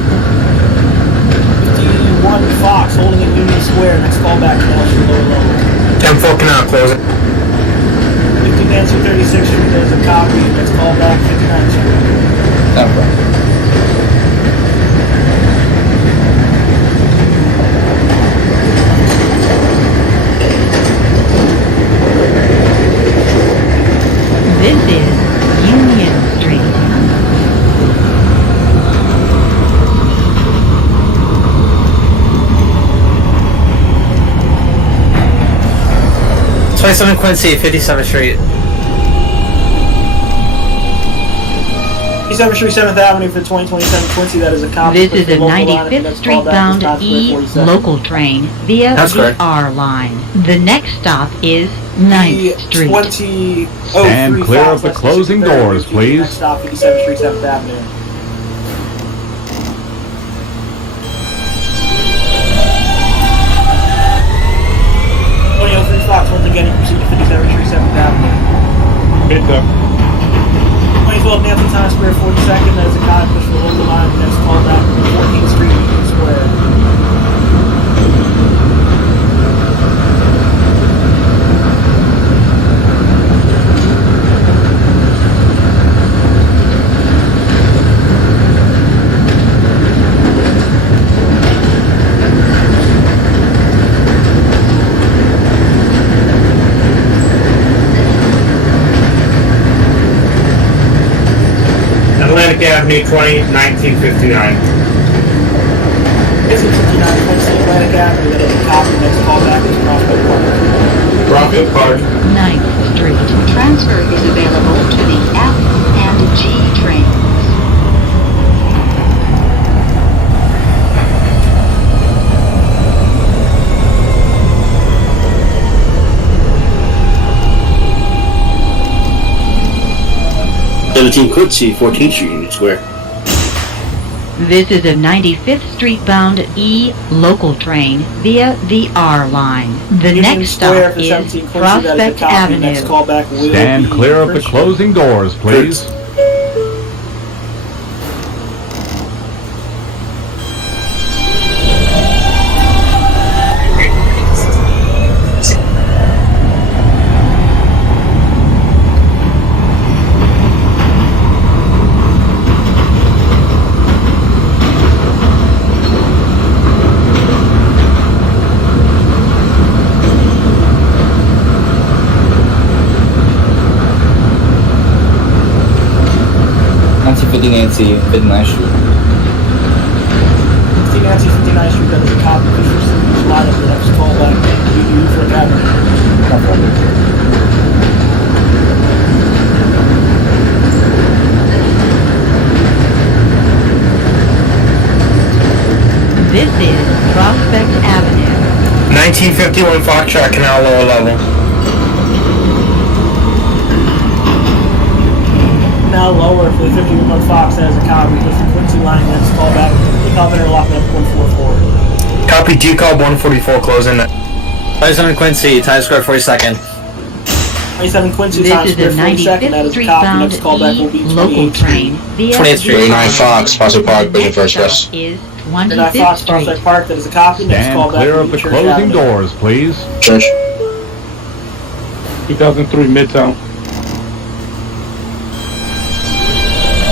51 Fox holding at Union Square. Next callback Canal Street lower level. 10-4 Canal closing. 50 Nancy 36th Street, that is a copy. Next callback 59th Street. Not a problem. This is Union Street. It's 27 Quincy, 57th Street. 57th Street 7th Avenue for 2027 Quincy, that is a copy. This is a 95th Street bound E local train via That's the correct. R line. The next stop is 9th Street. 2003 Stand clear Fox, of the Lexington closing 63rd, doors, please. Next stop 57th Street 7th Avenue. Atlantic Avenue, 1959. It's 59 Quincy Atlantic Avenue. That is a copy. Next callback is Prospect Park. Rocket Park. 9th Street. Transfer is available to the F and G trains. Quincy, 14th Street, Union Square. This is a 95th Street bound E local train via the R line. The Union next Square stop for is 17 Quincy. That is a Prospect copy. Next Avenue. callback will Stand be clear of the Church. closing doors, please. Nancy 59th Street. 59th Street. 59th Street. That is a copy. Push your slide up the next callback. You for Avenue. No problem. This is Prospect Avenue. 1951 Foxtrot Canal lower level. Now lower for the 51 Fox. That is a copy. Push the Quincy line. Next callback. The Covenant locking up 144. Copy decal 144 closing. 27 Quincy, Times Square 42nd. 27 Quincy This Times is Square a 42nd. That 95th is a Street copy. bound Next callback will E be local 28th train via 20th Street. 39 Fox, Prospect Park, Bridge and First Crest. is 29 25th Fox Street. Prospect Park. That is a copy. Next Stand callback clear will of be the Church closing Avenue. doors, please. Church. 2003 Midtown.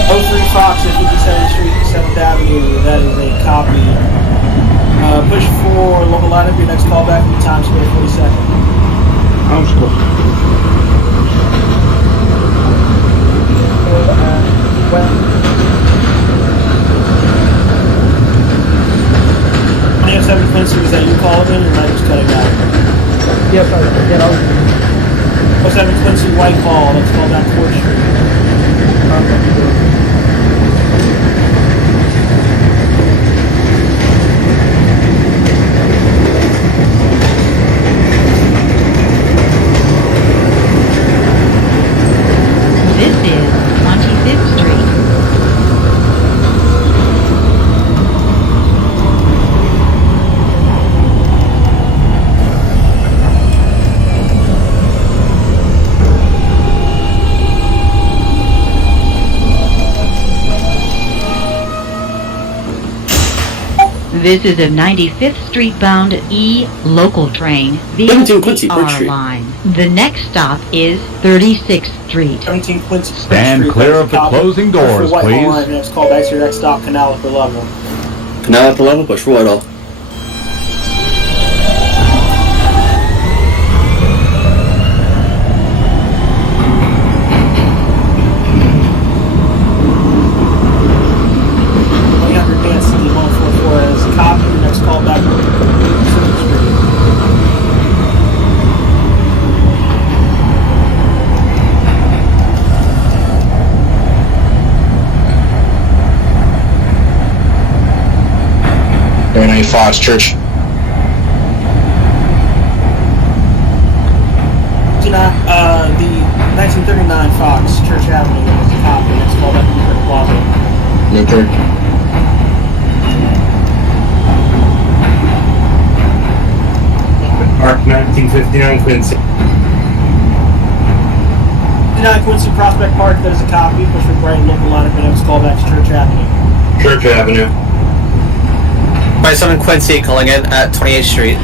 03 Fox at 57th Street, 7th Avenue. That is a copy. Push for local line up. Your next callback will be Times Square 42nd. I'm sure. When you have 7 Quincy, was that you called in or am I just cutting out? Yes, sir. Yeah, that was 07 Quincy Whitehall. Let's call that 4th Street. This is 25th Street. This is a 95th Street bound E local train via 17 Quincy, the Bridge R Street. line. The next stop is 36th Street. 17 Quincy Stand Street. clear That is of the a copy. closing Push for doors, Whitehall please. line. Next callback to your next stop, Canal upper level. Canal upper level, push for Whitehall. Dance to the 144 as a copy. Your next callback will be 7th Street. Fox, Church. The 1939 Fox Church Avenue is a copy. Next callback will be Brick Plaza. Newkirk. Park, 1959 Quincy. 59 Quincy Prospect Park. That is a copy. Push for Brighton local line. Next callback to Church Avenue. Church Avenue. 27 Quincy, calling in at 28th Street.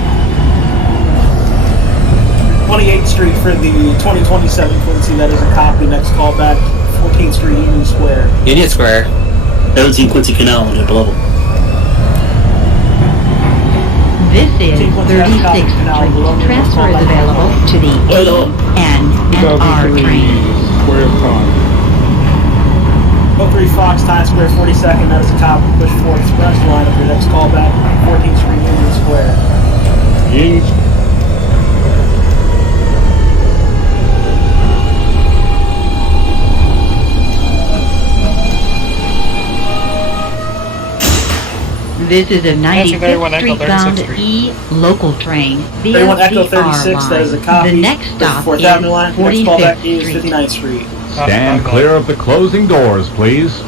28th Street for the 2027 Quincy. That is a copy. Next callback 14th Street Union Square. Union Square. 17 Quincy Canal on upper level. This is 36th Street. Transfer is available to the A, N, and R trains. Square time. 03 Fox, Times Square, 42nd, that is a cop. Push 4 Express line of your next callback, 14th Street, Union Square. This is a 95th Echo, Street bound 36th Street. E local train via 31 Echo the 36, that is a copy. The next stop 4th is Avenue line, next callback 45th is Street. 59th Street. Stand clear of the closing doors, please.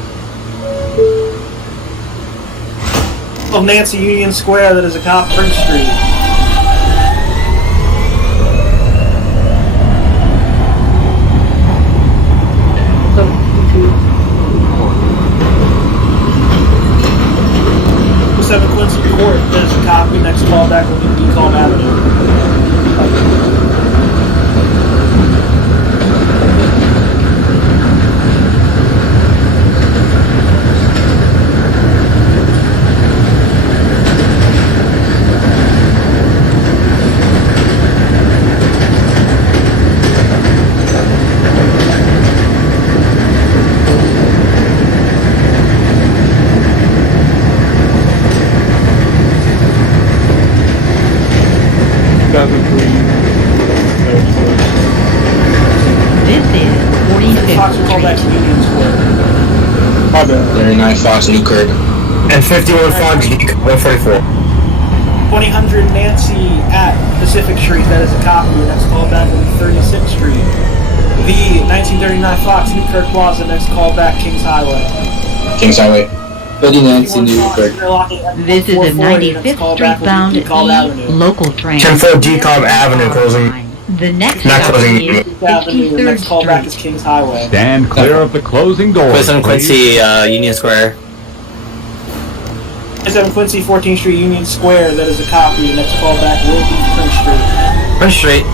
Of Nancy, Union Square, that is a cop. Prince Street. Seven Quincy Court, that is a copy. Next callback will be Decom Avenue. This is 45th Fox will call back to Street. Union Square. 39 Fox, New Curb. And 51 Fox, decom 144. 2000 Nancy at Pacific Street, that is a copy. Next callback will be 36th Street. The 1939 Fox, Newkirk Plaza, next callback, Kings Highway. Kings Highway. 39 New Kirk. This is a 95th Street bound E local train. 10-4 Decom Avenue closing. The next Not stop closing. is Avenue, next callback 53rd is Street. Kings Highway. Stand clear of the closing doors, 27 please. Quincy, Union Square. 7 Quincy, 14th Street, Union Square, that is a copy. Next callback will be Prince Street. Prince Street.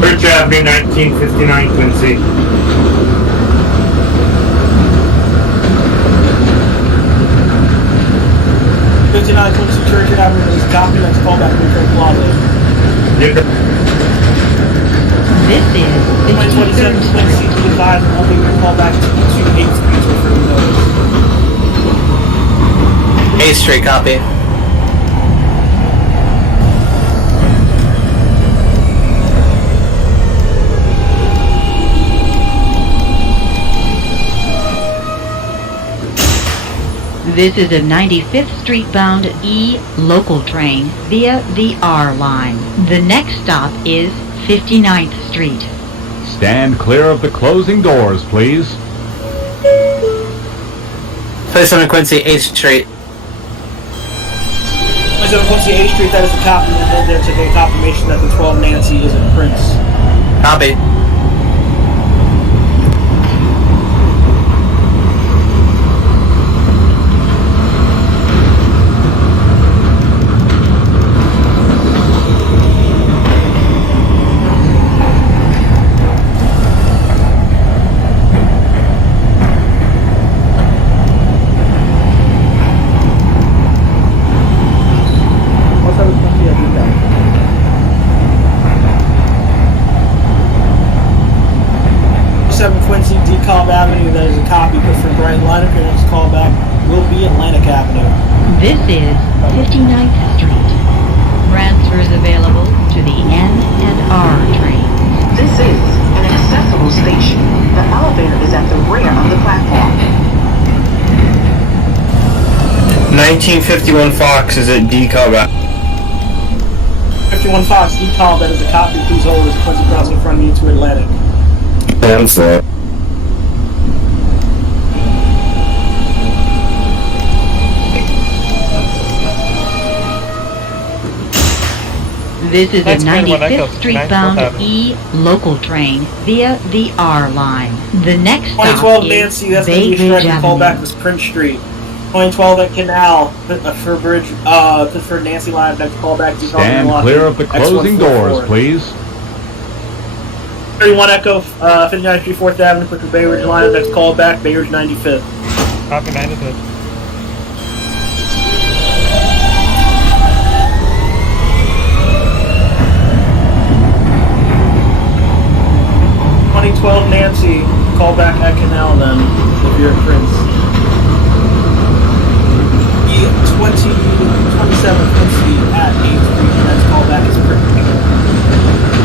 Ridge Avenue, 1959 Quincy. Quincy Church Avenue is a copy. Next callback will be Plaza. This is 2027 53rd Quincy Street. D5 will be your callback to 8th Street for further notice. 8th Street, copy. This is a 95th Street bound E local train via the R line. The next stop is 59th Street. Stand clear of the closing doors, please. 27 Quincy, 8th Street. 27 Quincy 8th Street, that is a copy. We'll hold there to get confirmation that the 12 Nancy is in Prince. Copy. What's up with Quincy at Decom? 7 Quincy DeKalb Avenue, that is a copy, but for Bright Line up your next callback will be Atlantic Avenue. This is 59th Street. Transfers available to the N and R train. This is an accessible station. The elevator is at the rear of the platform. 1951 Fox is at Decom Avenue. 51 Fox DeKalb, that is a copy. Please hold as Quincy crossing in front of you to Atlantic. I'm sorry. This is a That's 21 Echo, 95th Street 9th bound Avenue. E local train via the R line. The next stop 2012 is Nancy, that's going Bay to be Ridge straight callback Avenue. was Prince Street. 2012 at Canal, for Bridge, for Nancy Line, next callback DeKalb. Stand clear of the closing doors, please. 31 Echo, 59th Street, 4th Avenue, quick to Bay Ridge Line, next callback, Bay Ridge 95th. Copy 95th. 2012 Nancy, call back at Canal then, if you're at Prince. The 2027 Quincy at 8th Street, and that's call back as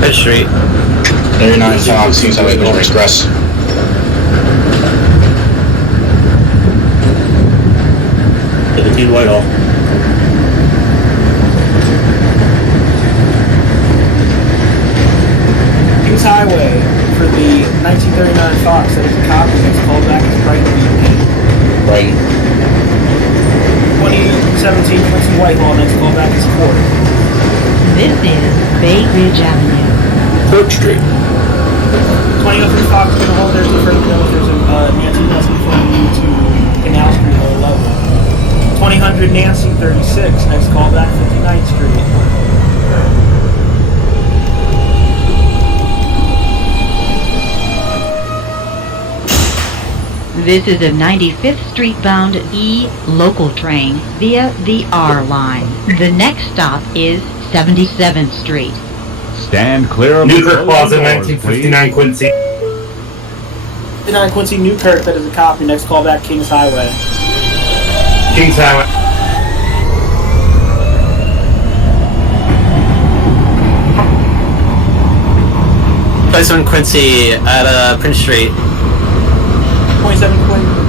Ridge Street. 39 Fox, Kings Highway, Golden Express. Seventeen Whitehall. Kings Highway for the 1939 Fox, that is a copy, that's called back as Brighton BP. Right. 2017 Quincy Whitehall, that's called back as Court. This is Bay Ridge Avenue. Court Street. 2003 Fox, going to hold there to further know if there's a Nancy Nelson from you to Canal Street lower level. 2000 Nancy 36, next call back 59th Street. This is a 95th Street bound E local train via the R line. The next stop is 77th Street. Stand clear of the Newkirk Plaza, closing doors, 1959 Quincy. 59 Quincy Newkirk, that is a copy, next call back Kings Highway. Kings Highway. Place on Quincy at Prince Street. 27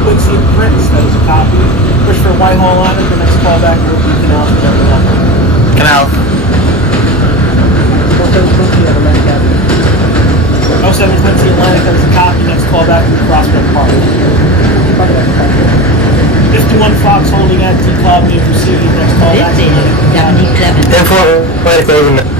Quincy and Prince, that is a copy. Push for Whitehall line, and the next call back will be Canal Street lower level. Canal. 07 Quincy at Atlantic Avenue. 07 Quincy Atlantic, that is a copy, next call back will be Prospect Park. 51 Fox holding at D-Club near Proceed, next call back This to is Atlantic. 77th. Atlantic Avenue.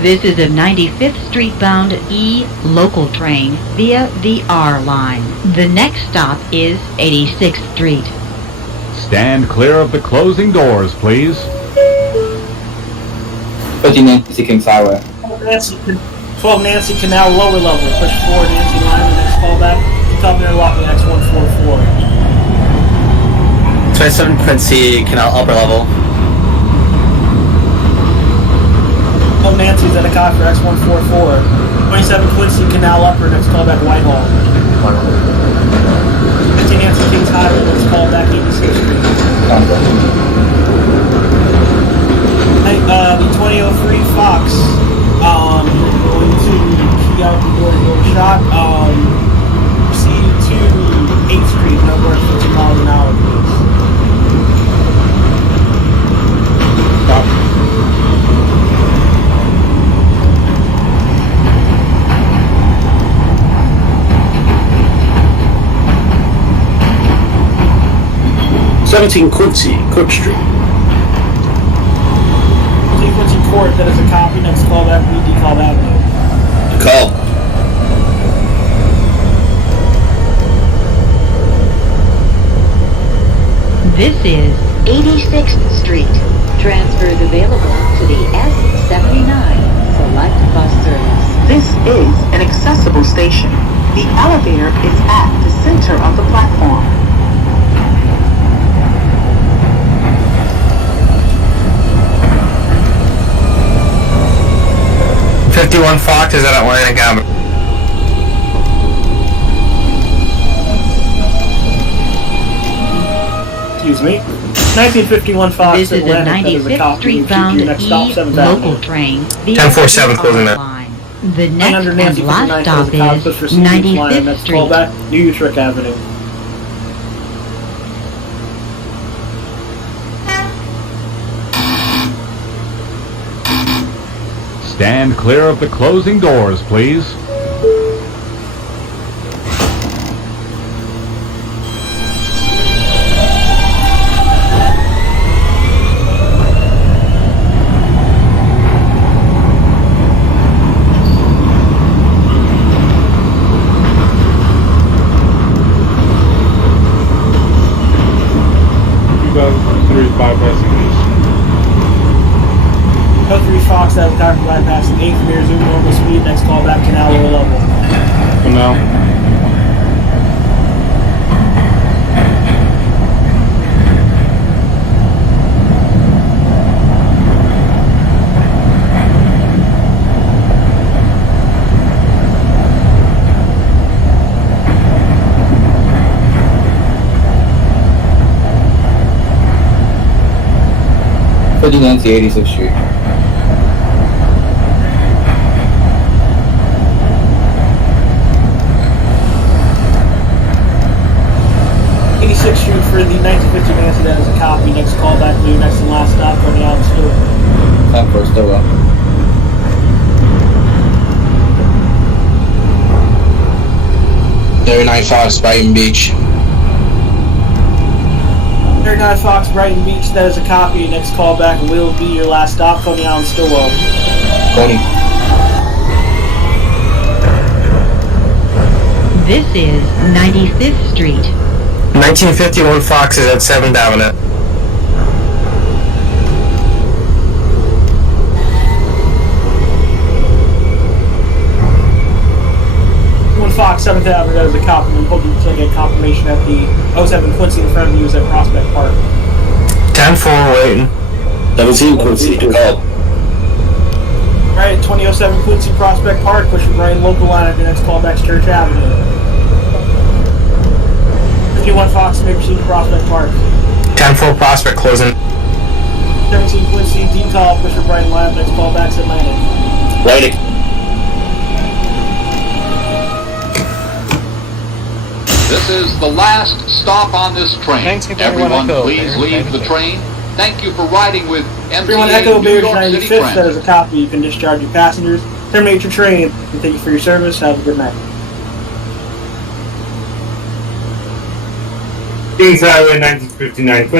This is a 95th Street bound E local train via the R line. The next stop is 86th Street. Stand clear of the closing doors, please. 13 Nancy Kings Highway. 12 Nancy Canal lower level, push forward Nancy line, the next call back. Come there, lock the next 144. 27 Quincy Canal upper level. Oh, Nancy's at a cop for X144. 27 Quincy Canal upper, next call back Whitehall. 50 Nancy Kings Highway, next call back 86th Street. The 2003 Fox, going to key out the door to go shot, proceed to 8th Street, no more than 50 miles an hour, please. Stop. Quincy, Court Street. Quincy Court, that is a copy, next call back BD Cobb Avenue. Call. This is 86th Street. Transfers available to the S79 Select Bus Service. This is an accessible station. The elevator is at the center of the platform. '51 Fox is at Atlantic Avenue. Excuse me. 1951 Fox This is a Atlantic, that is a 95th copy. Street Keep bound your next stop, E 7th local Avenue. train via 1047 the closing R that. line. The next 900 Nancy and last 59, stop that is a cop, push for is Cedars line, 95th next Street. call back New Utrecht Avenue. Stand clear of the closing doors, please. Bypassing 03 3 Fox out of Dr. Line passing 8th, rear zoom normal speed, next call back to now lower level. For now. For the Nancy 86th Street. Street for the 1950 Nancy, that is a copy. Next call back to your next and last stop coming out of Stillwell. Time for Stillwell. Fox, Brighton Beach. 39 Fox, Brighton Beach, that is a copy. Next call back will be your last stop coming out of Stillwell. Coney. This is 95th Street. 1951 Fox is at 7th Avenue. Fox, 7th Avenue, that is a copy. We hope you can get confirmation at the 07 Quincy in front of you is at Prospect Park. 10-4 waiting. 17 Quincy, call. Alright, 2007 Quincy, Prospect Park, push your right local line at the next call back to Church Avenue. 51 Fox, may proceed to Prospect Park. 10-4 Prospect closing. 17 Quincy, D-call, push your right line, next call back to Atlantic. Waiting. This is the last stop on this train. Everyone, Echo, please leave the train. Thank you for riding with Everyone, MTA Echo New Bears York City 95th, that Transit. is a copy. You can discharge your passengers, terminate your train, and thank you for your service. Have a good night. Kings Highway 1959.